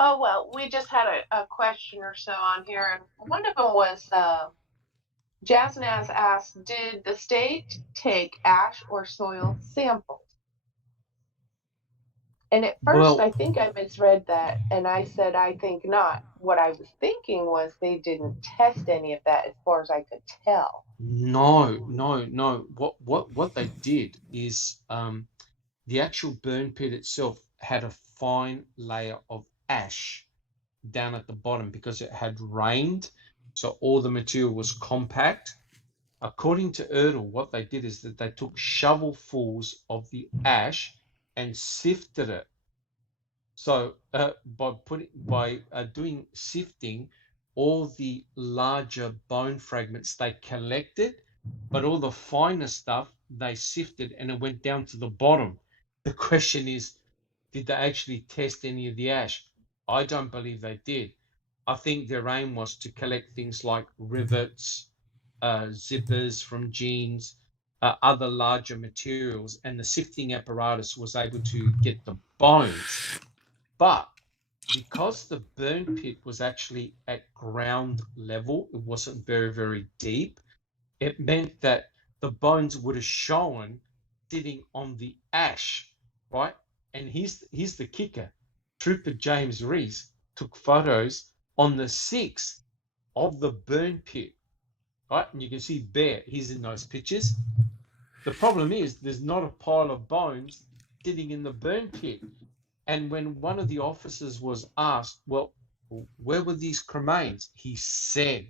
Oh, well, we just had a question or so on here, and one of them was Jasnaz asked, did the state take ash or soil samples? And at first, I think I misread that, and I said, I think not. What I was thinking was they didn't test any of that as far as I could tell. No. What they did is the actual burn pit itself had a fine layer of ash down at the bottom because it had rained, so all the material was compact. According to Erdl, what they did is that they took shovelfuls of the ash and sifted it. So by doing sifting, all the larger bone fragments they collected, but all the finer stuff they sifted, and it went down to the bottom. The question is, did they actually test any of the ash? I don't believe they did. I think their aim was to collect things like rivets, zippers from jeans, other larger materials, and the sifting apparatus was able to get the bones. But because the burn pit was actually at ground level, it wasn't very, very deep, it meant that the bones would have shown sitting on the ash, right? And here's the kicker. Trooper James Reese took photos on the 6th of the burn pit, right? And you can see Bear, he's in those pictures. The problem is there's not a pile of bones sitting in the burn pit. And when one of the officers was asked, well, where were these cremains? He said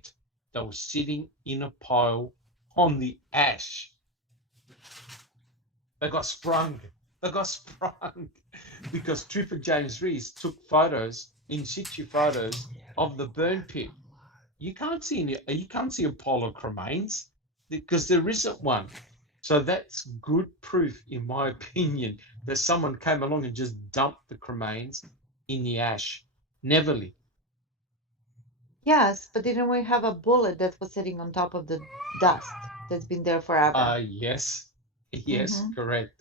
they were sitting in a pile on the ash. They got sprung. Because Trooper James Reese took photos, in situ photos, of the burn pit. You can't see a pile of cremains because there isn't one. So that's good proof, in my opinion, that someone came along and just dumped the cremains in the ash. Neverly. Yes, but didn't we have a bullet that was sitting on top of the dust that's been there forever? Yes, correct.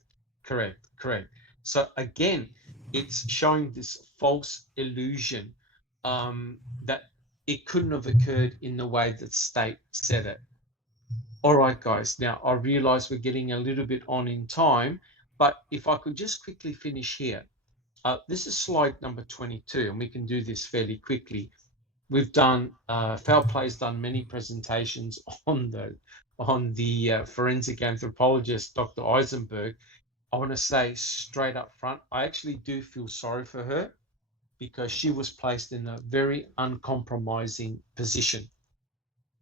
So again, it's showing this false illusion that it couldn't have occurred in the way that state said it. All right, guys, now I realize we're getting a little bit on in time, but if I could just quickly finish here. This is slide number 22, and we can do this fairly quickly. We've done, Foul Play's done many presentations on the forensic anthropologist, Dr. Eisenberg. I want to say straight up front, I actually do feel sorry for her because she was placed in a very uncompromising position.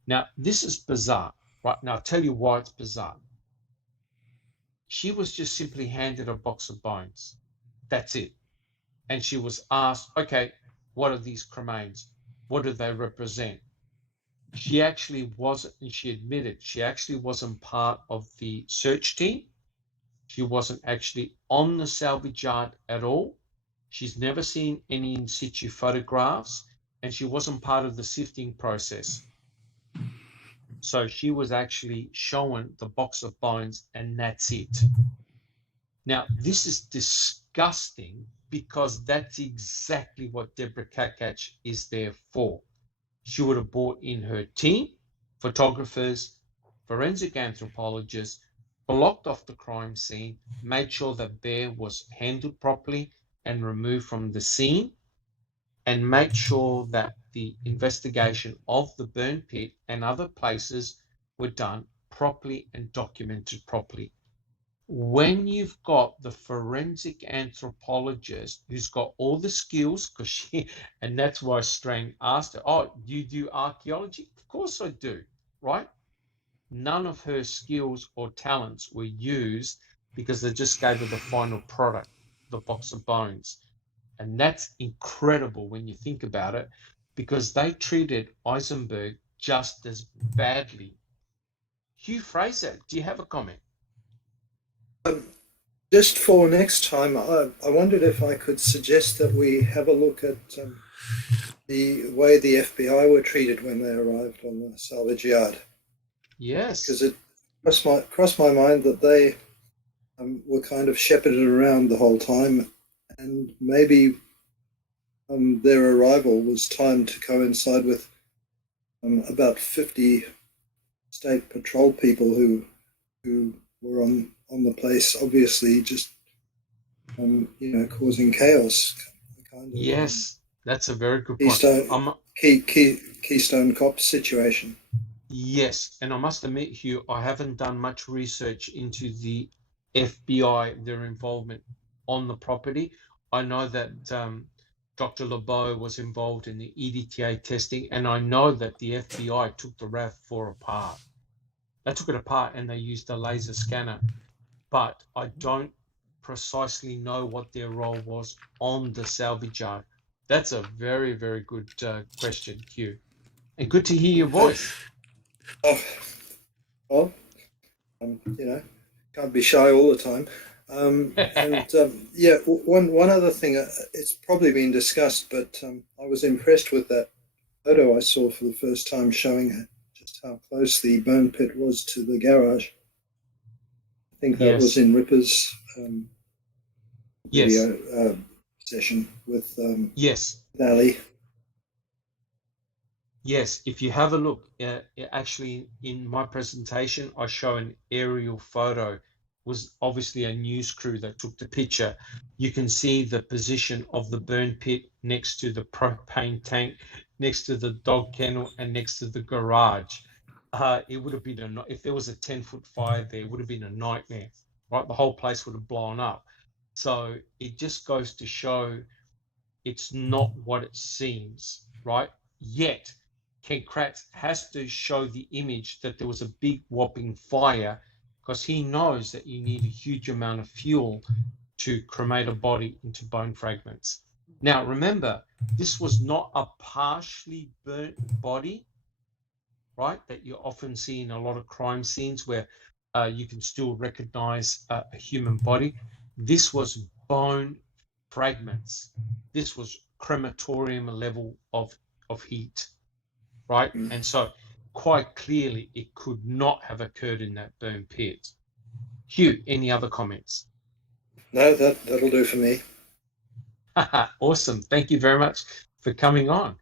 Now, this is bizarre. Right, now I'll tell you why it's bizarre. She was just simply handed a box of bones. That's it. And she was asked, okay, what are these cremains? What do they represent? She actually wasn't, and she admitted, she actually wasn't part of the search team. She wasn't actually on the salvage yard at all. She's never seen any in situ photographs, and she wasn't part of the sifting process. So she was actually shown the box of bones, and that's it. Now, this is disgusting because that's exactly what Deb Kakatsch is there for. She would have brought in her team, photographers, forensic anthropologists, blocked off the crime scene, made sure that Bear was handled properly and removed from the scene, and made sure that the investigation of the burn pit and other places were done properly and documented properly. When you've got the forensic anthropologist who's got all the skills, and that's why Strang asked her, oh, you do archaeology? Of course I do, right? None of her skills or talents were used because they just gave her the final product, the box of bones. And that's incredible when you think about it, because they treated Eisenberg just as badly. Hugh Fraser, do you have a comment? Just for next time, I wondered if I could suggest that we have a look at the way the FBI were treated when they arrived on the salvage yard. Yes. Because it crossed my mind that they were kind of shepherded around the whole time, and maybe their arrival was timed to coincide with about 50 state patrol people who were on the place, obviously just causing chaos. Yes, that's a very good point. Keystone Cops situation. Yes, and I must admit, Hugh, I haven't done much research into the FBI, their involvement on the property. I know that Dr. LeBeau was involved in the EDTA testing, and I know that the FBI took the RAV4 apart. They took it apart and they used a laser scanner, but I don't precisely know what their role was on the salvage yard. That's a very, very good question, Hugh. And good to hear your voice. Oh, well, can't be shy all the time. One other thing, it's probably been discussed, but I was impressed with that photo I saw for the first time showing just how close the burn pit was to the garage. think that was in Ripper's yes. video session with Yes. Ali. Yes, if you have a look, actually in my presentation, I show an aerial photo. It was obviously a news crew that took the picture. You can see the position of the burn pit next to the propane tank, next to the dog kennel, and next to the garage. It would have been if there was a 10-foot fire there, it would have been a nightmare, right? The whole place would have blown up. So it just goes to show it's not what it seems, right? Yet, Ken Kratz has to show the image that there was a big whopping fire because he knows that you need a huge amount of fuel to cremate a body into bone fragments. Now, remember, this was not a partially burnt body, right, that you often see in a lot of crime scenes where you can still recognize a human body. This was bone fragments. This was crematorium level of heat, right? And so quite clearly it could not have occurred in that burn pit. Hugh, any other comments? No, that'll do for me. Awesome. Thank you very much for coming on.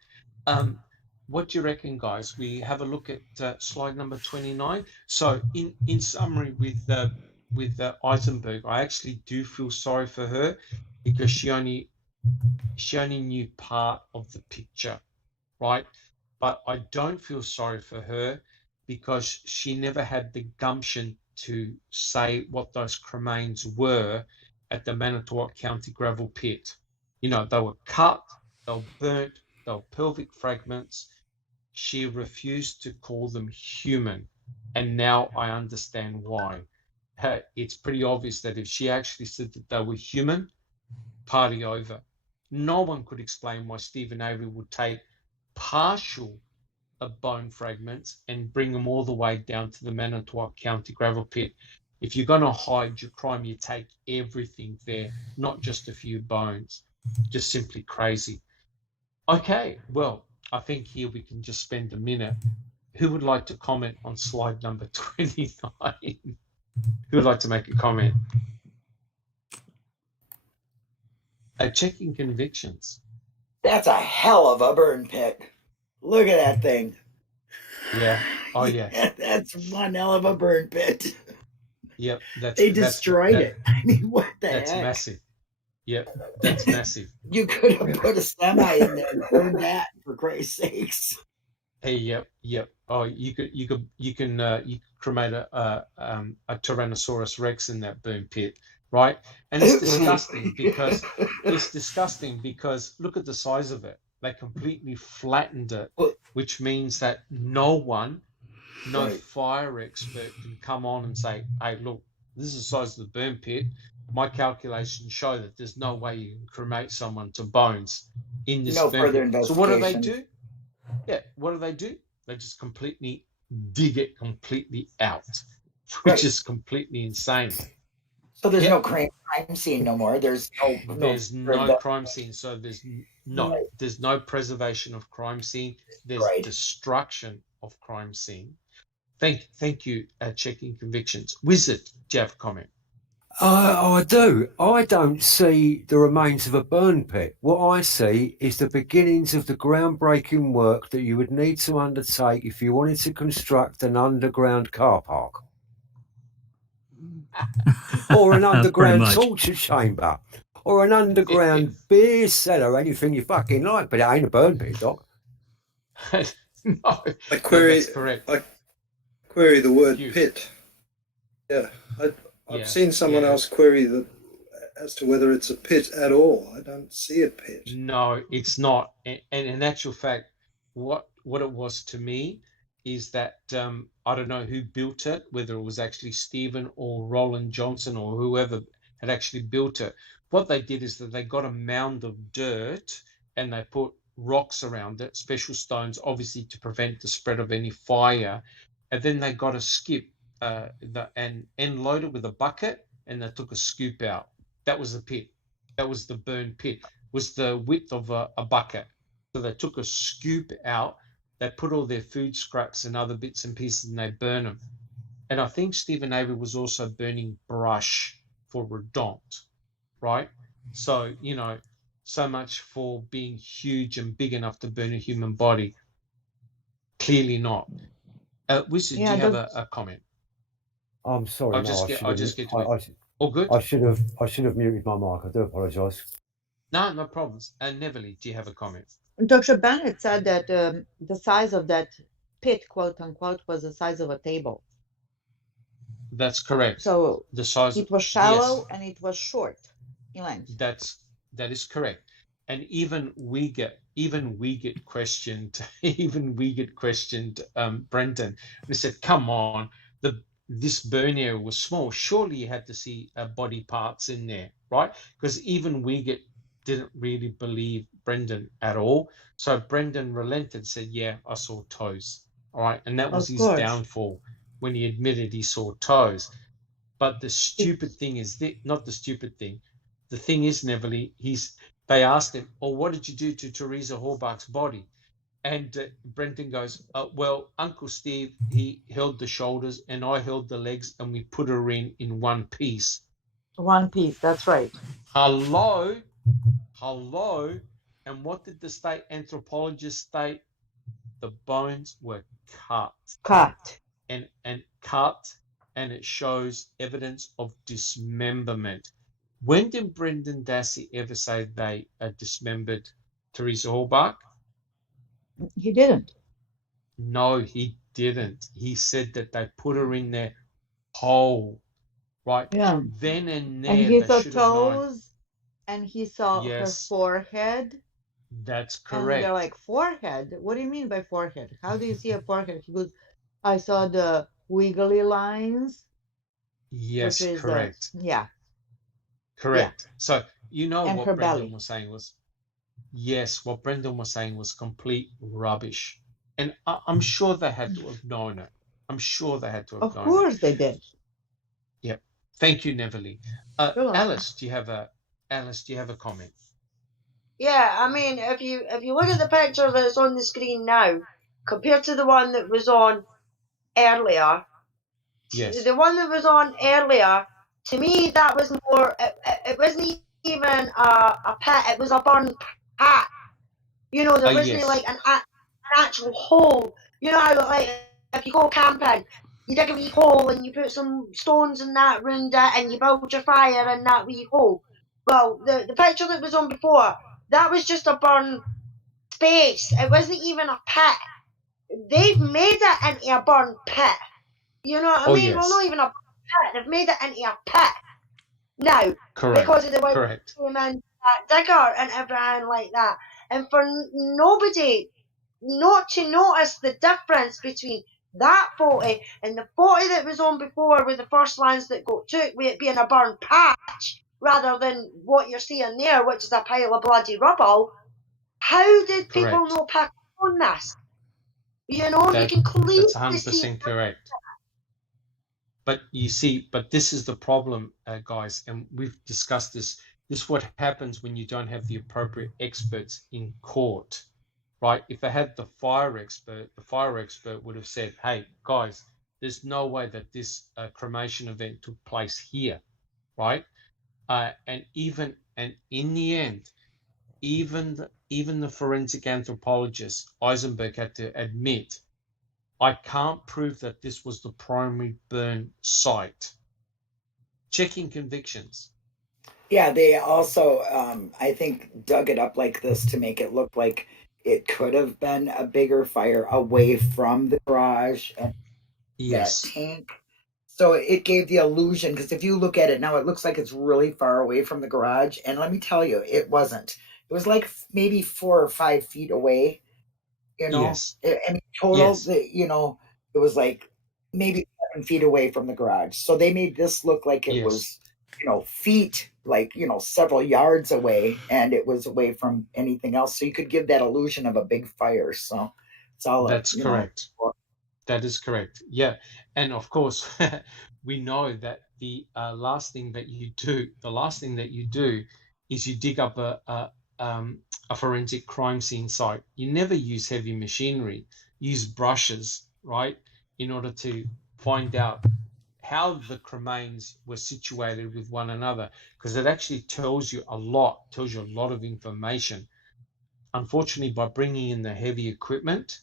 What do you reckon, guys? We have a look at slide number 29. So in summary with Eisenberg, I actually do feel sorry for her because she only knew part of the picture, right? But I don't feel sorry for her because she never had the gumption to say what those cremains were at the Manitowoc County gravel pit. You know, they were cut, they were burnt, they were pelvic fragments. She refused to call them human, and now I understand why. It's pretty obvious that if she actually said that they were human, party over. No one could explain why Stephen Avery would take partial bone fragments and bring them all the way down to the Manitowoc County gravel pit. If you're going to hide your crime, you take everything there, not just a few bones. Just simply crazy. Okay, well, I think here we can just spend a minute. Who would like to comment on slide number 29? Who would like to make a comment? Checking convictions. That's a hell of a burn pit. Look at that thing. Yeah. Oh, yeah. That's one hell of a burn pit. Yep. They destroyed it. I mean, what the heck? That's massive. Yep. That's massive. You could have put a semi in there and burned that, for Christ's sakes. Hey, yep. Oh, you can cremate a Tyrannosaurus Rex in that burn pit, right? And it's disgusting because look at the size of it. They completely flattened it, which means that no fire expert can come on and say, hey, look, this is the size of the burn pit. My calculations show that there's no way you can cremate someone to bones in this burn pit. So what do they do? Yeah, what do? They just completely dig it completely out, which is completely insane. So there's no crime scene no more. There's no crime scene. So there's no preservation of crime scene. There's destruction of crime scene. Thank you. Checking convictions. Wizard, do you have a comment? I do. I don't see the remains of a burn pit. What I see is the beginnings of the groundbreaking work that you would need to undertake if you wanted to construct an underground car park. Or an underground torture chamber. Or an underground beer cellar, anything you fucking like, but it ain't a burn pit, Doc. No, that's correct. I query the word pit. Yeah, I've seen someone else query that as to whether it's a pit at all. I don't see a pit. No, it's not. And in actual fact, what it was to me is that I don't know who built it, whether it was actually Stephen or Roland Johnson or whoever had actually built it. What they did is that they got a mound of dirt and they put rocks around it, special stones, obviously to prevent the spread of any fire. And then they got a skip and end loaded with a bucket, and they took a scoop out. That was the pit. That was the burn pit. Was the width of a bucket. So they took a scoop out. They put all their food scraps and other bits and pieces, and they burn them. And I think Stephen Avery was also burning brush for redont, right? So, you know, so much for being huge and big enough to burn a human body. Clearly not. Wizard, do you have a comment? I'm sorry. I'll No, just get to it. All good? I should have muted my mic. I do apologise. No problems. And Neville, do you have a comment? Dr. Bennett said that the size of that pit, quote unquote, was the size of a table. That's correct. So the size it was shallow, yes, and it was short in length. that is correct. And even we get questioned. Even we get questioned, Brendan. We said, "Come on, this burn area was small. Surely you had to see body parts in there, right?" Because even we didn't really believe Brendan at all. So Brendan relented, said, "Yeah, I saw toes." All right, and that was his downfall when he admitted he saw toes. But the stupid thing is not the stupid thing. The thing is, Neville, they asked him, "Oh, what did you do to Teresa Horbach's body?" And Brendan goes, "Well, Uncle Steve, he held the shoulders and I held the legs, and we put her in one piece." One piece, that's right. Hello. And what did the state anthropologist state? The bones were cut. And cut, and it shows evidence of dismemberment. When did Brendan Dassey ever say they dismembered Teresa Horbach? He didn't. No, he didn't. He said that they put her in there whole, right? Yeah. Then and there, and he they saw should have known. toes, and he saw her Yes, forehead. that's And correct. they're like, forehead? What do you mean by forehead? How do you see a forehead? He goes, I saw the wiggly lines. Yes, Which is, correct. Yeah. Correct. So you know And what her Brendan belly. was saying was, yes, what Brendan was saying was complete rubbish. And I'm sure they had to have known it. I'm sure they had to have Of known course it. they did. Yep. Thank you, Neville. You're welcome. Alice, do you have a comment? Yeah, I mean, if you look at the picture that's on the screen now, compared to the one that was on earlier, Yes. the one that was on earlier, to me, that was more. It wasn't even a pit; it was a burn patch. You know, there wasn't Yes. like an actual hole. You know how, like, if you go camping, you dig a wee hole and you put some stones in that round it, and you build your fire in that wee hole. Well, the picture that was on before, that was just a burn space. It wasn't even a pit. They've made it into a burn pit. You know what I mean? Yes. Well, not even a pit. They've made it into a pit now. Correct. Because of the way Correct. they came in that digger and everything like that. And for nobody not to notice the difference between that photo and the photo that was on before with the first ones that got took, with it being a burn patch rather than what you're seeing there, which is a pile of bloody rubble. How did people not pick up on this? You know, you can clearly that's 100% correct. But you see, this is the problem, guys, and we've discussed this. This is what happens when you don't have the appropriate experts in court, right? If they had the fire expert would have said, "Hey, guys, there's no way that this cremation event took place here," right? And in the end, even the forensic anthropologist Eisenberg had to admit, "I can't prove that this was the primary burn site." Checking convictions. Yeah, they also, I think, dug it up like this to make it look like it could have been a bigger fire away from the garage and that tank. So it gave the illusion, because if you look at it now, it looks like it's really far away from the garage. And let me tell you, it wasn't. It was like maybe 4 or 5 feet away. You know, I mean, total, you know, it was like maybe 7 feet away from the garage. So they made this look like it was, you know, feet, like, you know, several yards away, and it was away from anything else. So you could give that illusion of a big fire. So it's all that's correct. That is correct. Yeah. And of course, we know that the last thing that you do is you dig up a forensic crime scene site. You never use heavy machinery. Use brushes, right, in order to find out how the cremains were situated with one another, because it actually tells you a lot of information. Unfortunately, by bringing in the heavy equipment,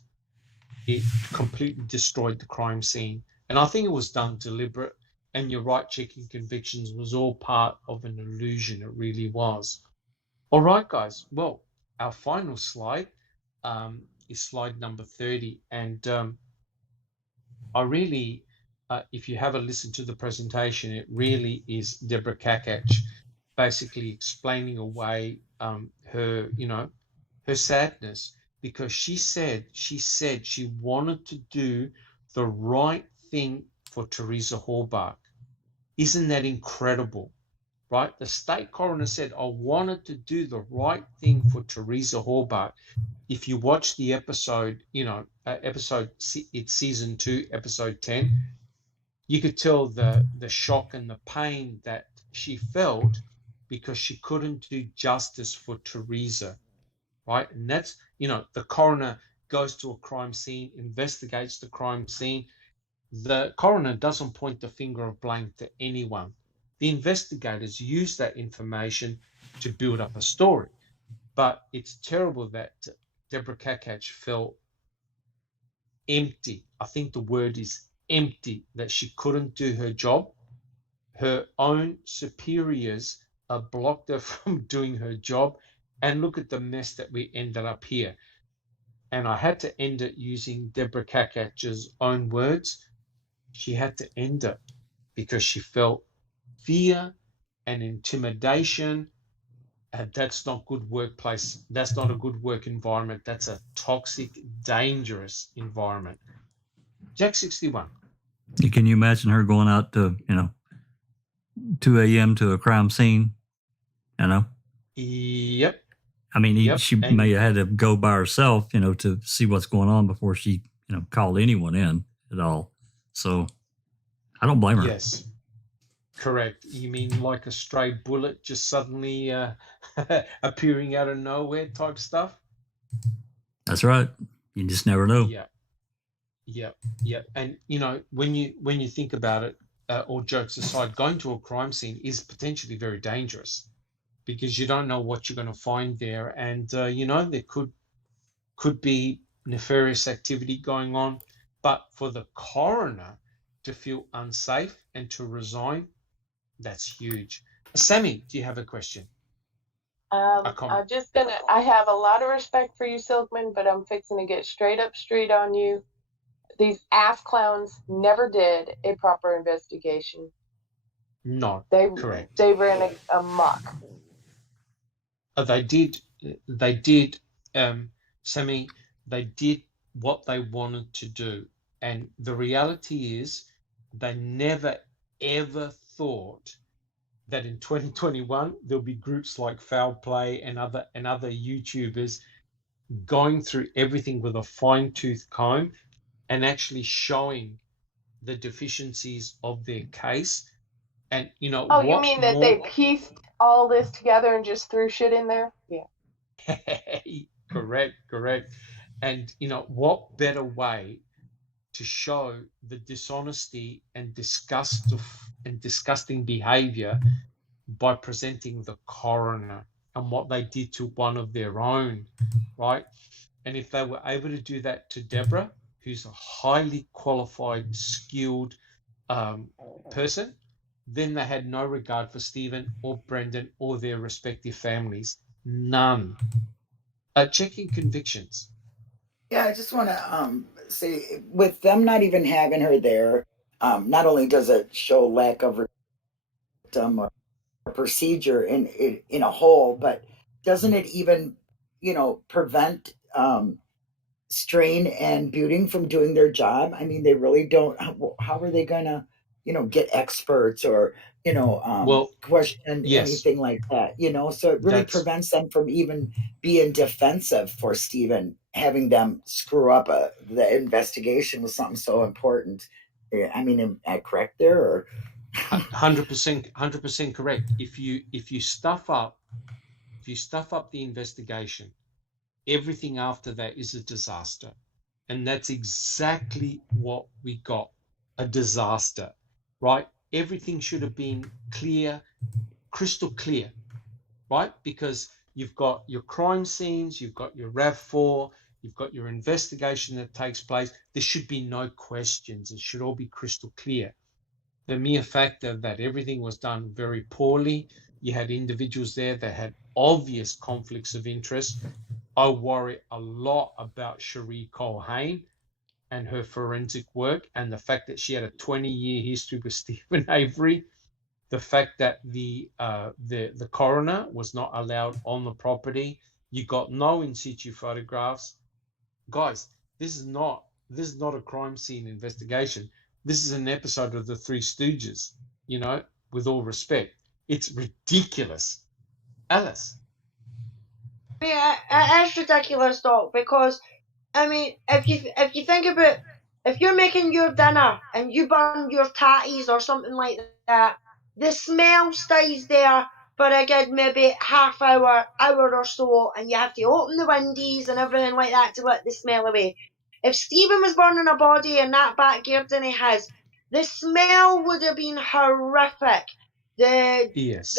it completely destroyed the crime scene. And I think it was done deliberate. And you're right, checking convictions was all part of an illusion. It really was. All right, guys. Well, our final slide is slide number 30. And I really, if you have a listen to the presentation, it really is Deborah Kakatsch basically explaining away her, her sadness, because she said she wanted to do the right thing for Teresa Halbach. Isn't that incredible? Right? The state coroner said, I wanted to do the right thing for Teresa Halbach. If you watch the episode, it's season 2, episode 10, you could tell the shock and the pain that she felt because she couldn't do justice for Teresa, right? And that's, the coroner goes to a crime scene, investigates the crime scene. The coroner doesn't point the finger of blame to anyone. The investigators use that information to build up a story. But it's terrible that Deborah Kakatsch felt empty. I think the word is empty, that she couldn't do her job. Her own superiors blocked her from doing her job. And look at the mess that we ended up here. And I had to end it using Deborah Kakatsch's own words. She had to end it because she felt fear and intimidation. That's not good workplace. That's not a good work environment. That's a toxic, dangerous environment. Jack 61. Can you imagine her going out to, 2 a.m. to a crime scene? Yep. I mean, she may have had to go by herself, to see what's going on before she, called anyone in at all. So I don't blame her. Yes. Correct. You mean like a stray bullet just suddenly appearing out of nowhere type stuff? That's right. You just never know. Yeah. And when you think about it, all jokes aside, going to a crime scene is potentially very dangerous because you don't know what you're going to find there, and there could be nefarious activity going on. But for the coroner to feel unsafe and to resign, that's huge. Sammy, do you have a question? I have a lot of respect for you, Silkman, but I'm fixing to get straight up street on you. These ass clowns never did a proper investigation. No, correct. They ran amok. They did, Sammy, they did what they wanted to do. And the reality is they never, ever thought that in 2021 there'll be groups like Foul Play and other YouTubers going through everything with a fine-tooth comb and actually showing the deficiencies of their case. And you mean that they pieced all this together and just threw shit in there? Yeah. Correct. And what better way to show the dishonesty and disgusting behavior by presenting the coroner and what they did to one of their own, right? And if they were able to do that to Deborah, who's a highly qualified, skilled person, then they had no regard for Stephen or Brendan or their respective families. None. Checking convictions. Yeah, I just want to say, with them not even having her there, not only does it show lack of or procedure in a whole, but doesn't it even, prevent Strain and Buting from doing their job? I mean, they really don't. How are they going to, get experts or, question anything like that, So it really prevents them from even being defensive for Stephen, having them screw up the investigation with something so important. I mean, am I correct there? Or 100% correct. If you stuff up the investigation, everything after that is a disaster. And that's exactly what we got, a disaster, right? Everything should have been clear, crystal clear, right? Because you've got your crime scenes, you've got your RAV4, you've got your investigation that takes place. There should be no questions. It should all be crystal clear. The mere fact that everything was done very poorly, you had individuals there that had obvious conflicts of interest. I worry a lot about Cherie Colhane and her forensic work, and the fact that she had a 20-year history with Stephen Avery, the fact that the coroner was not allowed on the property. You got no in situ photographs. Guys, this is not a crime scene investigation. This is an episode of the Three Stooges, you know, with all respect. It's ridiculous. Alice. Yeah, it is ridiculous, Doc, because I mean, if you think about, if you're making your dinner and you burn your tatties or something like that, the smell stays there for a good maybe half hour or so, and you have to open the windows and everything like that to let the smell away. If Stephen was burning a body in that back garden he has, the smell would have been horrific. The Yes.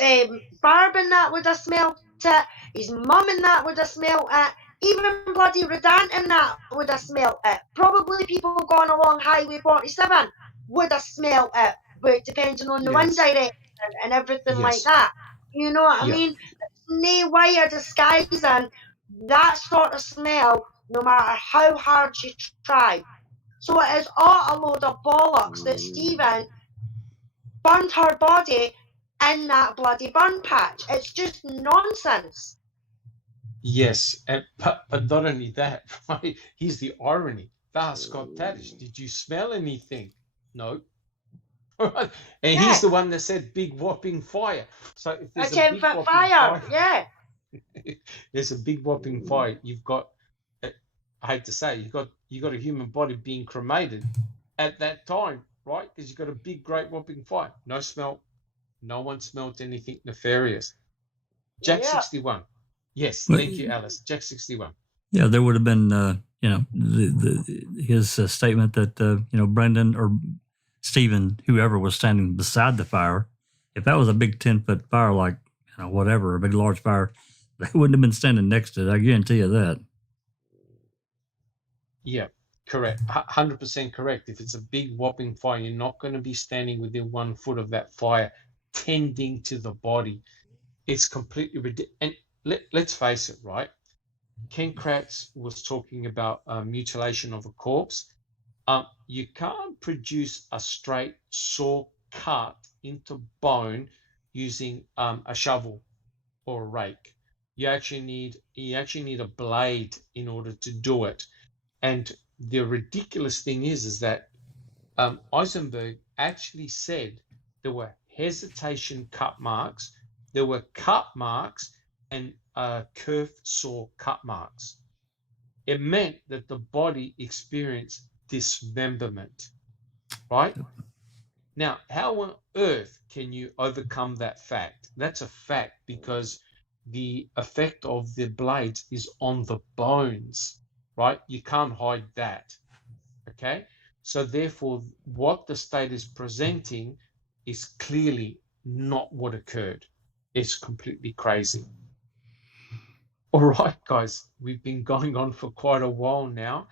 Barb and that would have smelled it. His mum and that would have smelled it. Even bloody Redant and that would have smelt it. Probably people going along Highway 47 would have smelt it, but depending on the wind direction and everything like that. You know what I mean? There's no way of disguising that sort of smell, no matter how hard you try. So it is all a load of bollocks that Stephen burned her body in that bloody burn patch. It's just nonsense. Yes, but not only that, right? Here's the irony. Scott Tadish, did you smell anything? No. And he's the one that said big whopping fire. So if there's a big whopping fire, there's a big whopping fire. You've got, I hate to say, you got a human body being cremated at that time, right? Because you've got a big, great whopping fire. No smell. No one smelled anything nefarious. Jack 61. Yes, thank you, Alice. Jack 61. Yeah, there would have been, his statement that, Brendan or Stephen, whoever was standing beside the fire, if that was a big 10-foot fire, like, whatever, a big, large fire, they wouldn't have been standing next to it. I guarantee you that. Yeah, correct. 100% correct. If it's a big whopping fire, you're not going to be standing within 1 foot of that fire, tending to the body. It's completely ridiculous. And let's face it, right? Ken Kratz was talking about mutilation of a corpse. You can't produce a straight saw cut into bone using a shovel or a rake. You actually need a blade in order to do it. And the ridiculous thing is that Eisenberg actually said there were hesitation cut marks, there were cut marks, and curved saw cut marks. It meant that the body experienced dismemberment, right? Now, how on earth can you overcome that fact? That's a fact because the effect of the blades is on the bones, right? You can't hide that, okay? So therefore, what the state is presenting is clearly not what occurred. It's completely crazy. All right, guys, we've been going on for quite a while now.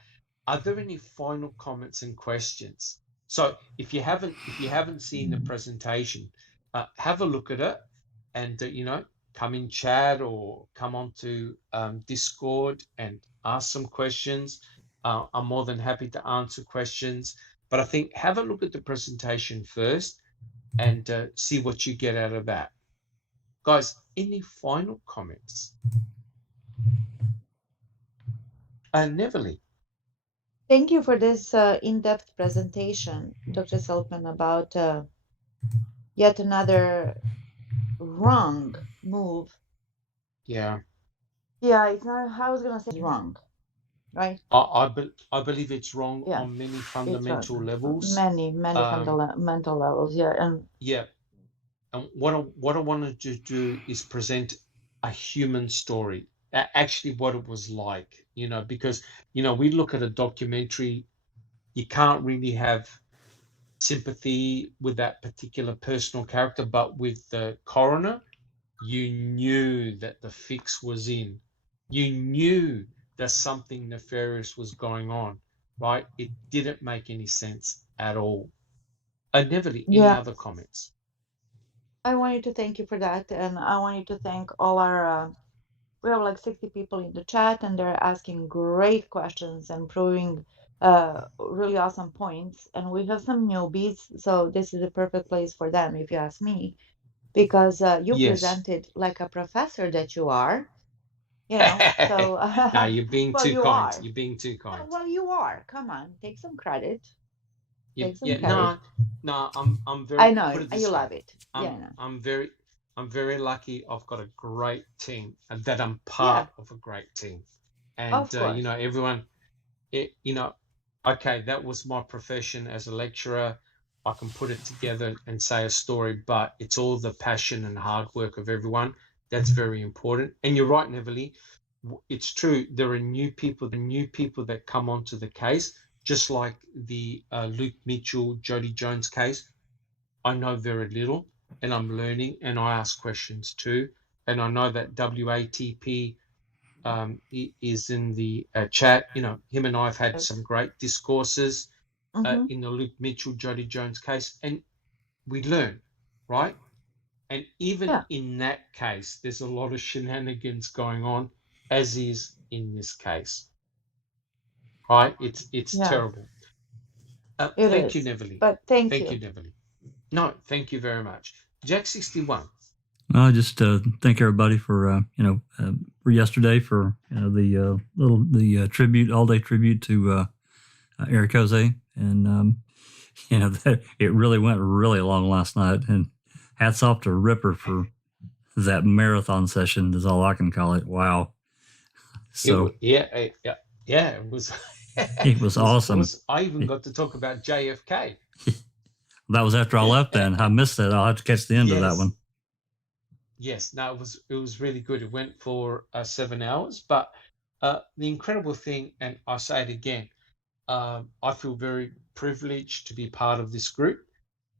Are there any final comments and questions? So if you haven't seen the presentation, have a look at it, and come in chat or come onto Discord and ask some questions. I'm more than happy to answer questions, but I think have a look at the presentation first and see what you get out of that. Guys, any final comments? Neverly. Thank you for this in-depth presentation, Dr. Silkman, about yet another wrong move. Yeah. Yeah, it's not. I was gonna say it's wrong, right? I believe it's wrong on many fundamental levels. Many fundamental levels. Yeah, and what I wanted to do is present a human story. Actually, what it was like, because we look at a documentary, you can't really have sympathy with that particular personal character, but with the coroner, you knew that the fix was in. You knew that something nefarious was going on, right? It didn't make any sense at all. Neverly, any Yeah, other comments? I wanted to thank you for that, and I wanted to thank all our. We have like 60 people in the chat, and they're asking great questions and proving really awesome points. And we have some newbies, so this is a perfect place for them, if you ask me, because you Yes. presented like a professor that you are, you know. So, No, you're being well, too you kind. are. You're being too kind. Yeah, well, you are. Come on, take some credit. Take some Yeah, credit. no, I'm very. I know Put it you this way, love it. Yeah, no. I'm very lucky. I've got a great team, and that I'm Yeah, part of a great team. And of course. you know, everyone, you know, okay, that was my profession as a lecturer. I can put it together and say a story, but it's all the passion and hard work of everyone. That's very important. And you're right, Neverly. It's true. There are new people that come onto the case, just like the Luke Mitchell, Jody Jones case. I know very little, and I'm learning, and I ask questions too. And I know that WATP is in the chat. You know, him and I have had some great discourses in the Luke Mitchell, Jody Jones case, and we learn, right? And even in that case, there's a lot of shenanigans going on, as is in this case, right? It's terrible. Thank you, Neverly. But thank you, Neverly. No, thank you very much. Jack 61. I just thank everybody for for yesterday for the tribute, all day tribute to Eric Jose, and that it really went really long last night. And hats off to Ripper for that marathon session, is all I can call it. Wow. So it was. It was awesome. I even got to talk about JFK. That was after I left. Then I missed it. I'll have to catch the end of that one. Yes, no, it was really good. It went for 7 hours, but the incredible thing, and I say it again, I feel very privileged to be part of this group,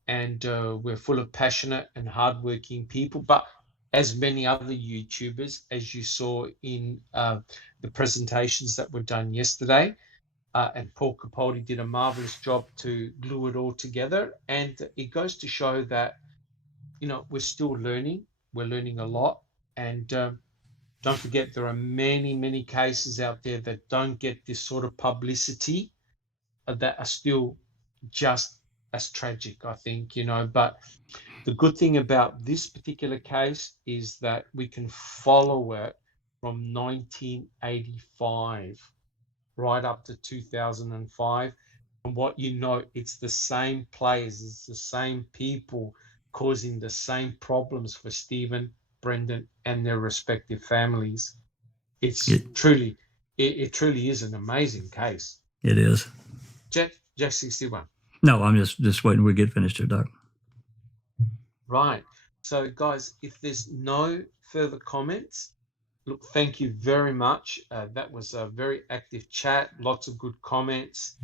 and we're full of passionate and hardworking people. But as many other YouTubers, as you saw in the presentations that were done yesterday, and Paul Capaldi did a marvelous job to glue it all together. And it goes to show that, you know, we're still learning. We're learning a lot. And don't forget, there are many, many cases out there that don't get this sort of publicity that are still just as tragic, I think, you know. But the good thing about this particular case is that we can follow it from 1985 right up to 2005. And what you know, it's the same players, it's the same people causing the same problems for Stephen, Brendan, and their respective families. It's truly, it truly is an amazing case. It is. Jack 61. No, I'm just waiting we get finished here, Doc. Right. So, guys, if there's no further comments, look, thank you very much. That was a very active chat, lots of good comments.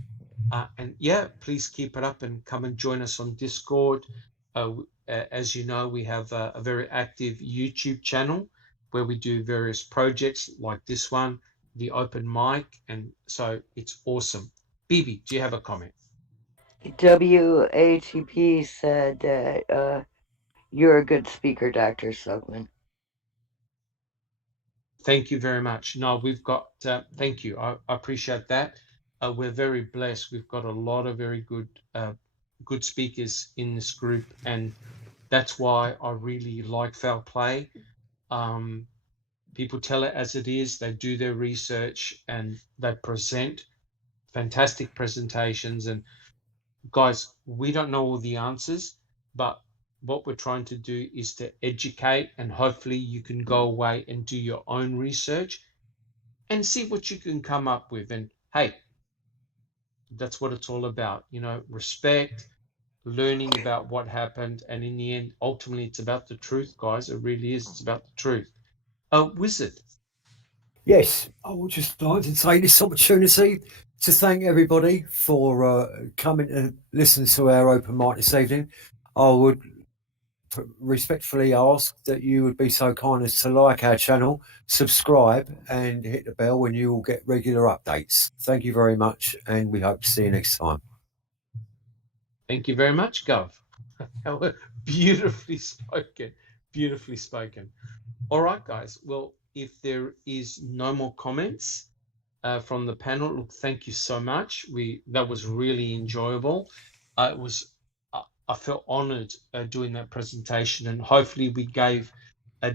And yeah, please keep it up and come and join us on Discord. As you know, we have a very active YouTube channel where we do various projects like this one, the open mic. And so it's awesome. Bibi, do you have a comment? WATP said that you're a good speaker, Dr. Silkman. Thank you very much. No, we've got, thank you. I appreciate that. We're very blessed. We've got a lot of very good speakers in this group, and that's why I really like Foul Play. People tell it as it is. They do their research and they present fantastic presentations. And guys, we don't know all the answers, but what we're trying to do is to educate, and hopefully you can go away and do your own research and see what you can come up with. And hey, that's what it's all about, you know, respect, learning about what happened, and in the end, ultimately, it's about the truth, guys. It really is. It's about the truth. Wizard. Yes, I would just like to take this opportunity to thank everybody for coming to listen to our open mic this evening. I would respectfully ask that you would be so kind as to like our channel, subscribe, and hit the bell when you will get regular updates. Thank you very much, and we hope to see you next time. Thank you very much, Gov. Beautifully spoken. Beautifully spoken. All right, guys. Well, if there is no more comments from the panel, look, thank you so much. That was really enjoyable. I felt honoured doing that presentation, and hopefully we gave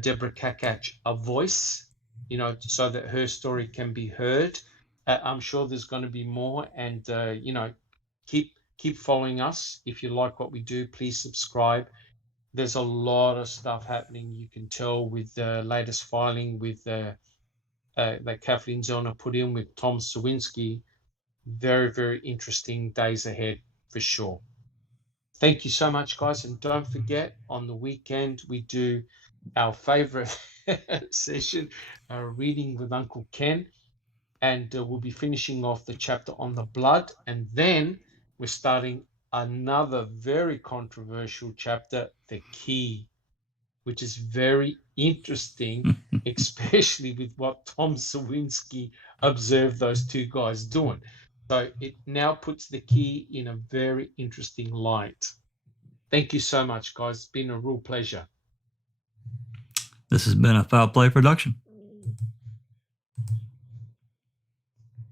Deborah Kakatsch a voice, so that her story can be heard. I'm sure there's going to be more, and keep following us. If you like what we do, please subscribe. There's a lot of stuff happening. You can tell with the latest filing with that Kathleen Zellner put in with Tom Sawinski. Very, very interesting days ahead for sure. Thank you so much, guys. And don't forget, on the weekend, we do our favorite session, reading with Uncle Ken. And we'll be finishing off the chapter on the blood. And then we're starting another very controversial chapter, the key, which is very interesting, especially with what Tom Sawinski observed those two guys doing. So it now puts the key in a very interesting light. Thank you so much, guys. It's been a real pleasure. This has been a Foul Play production.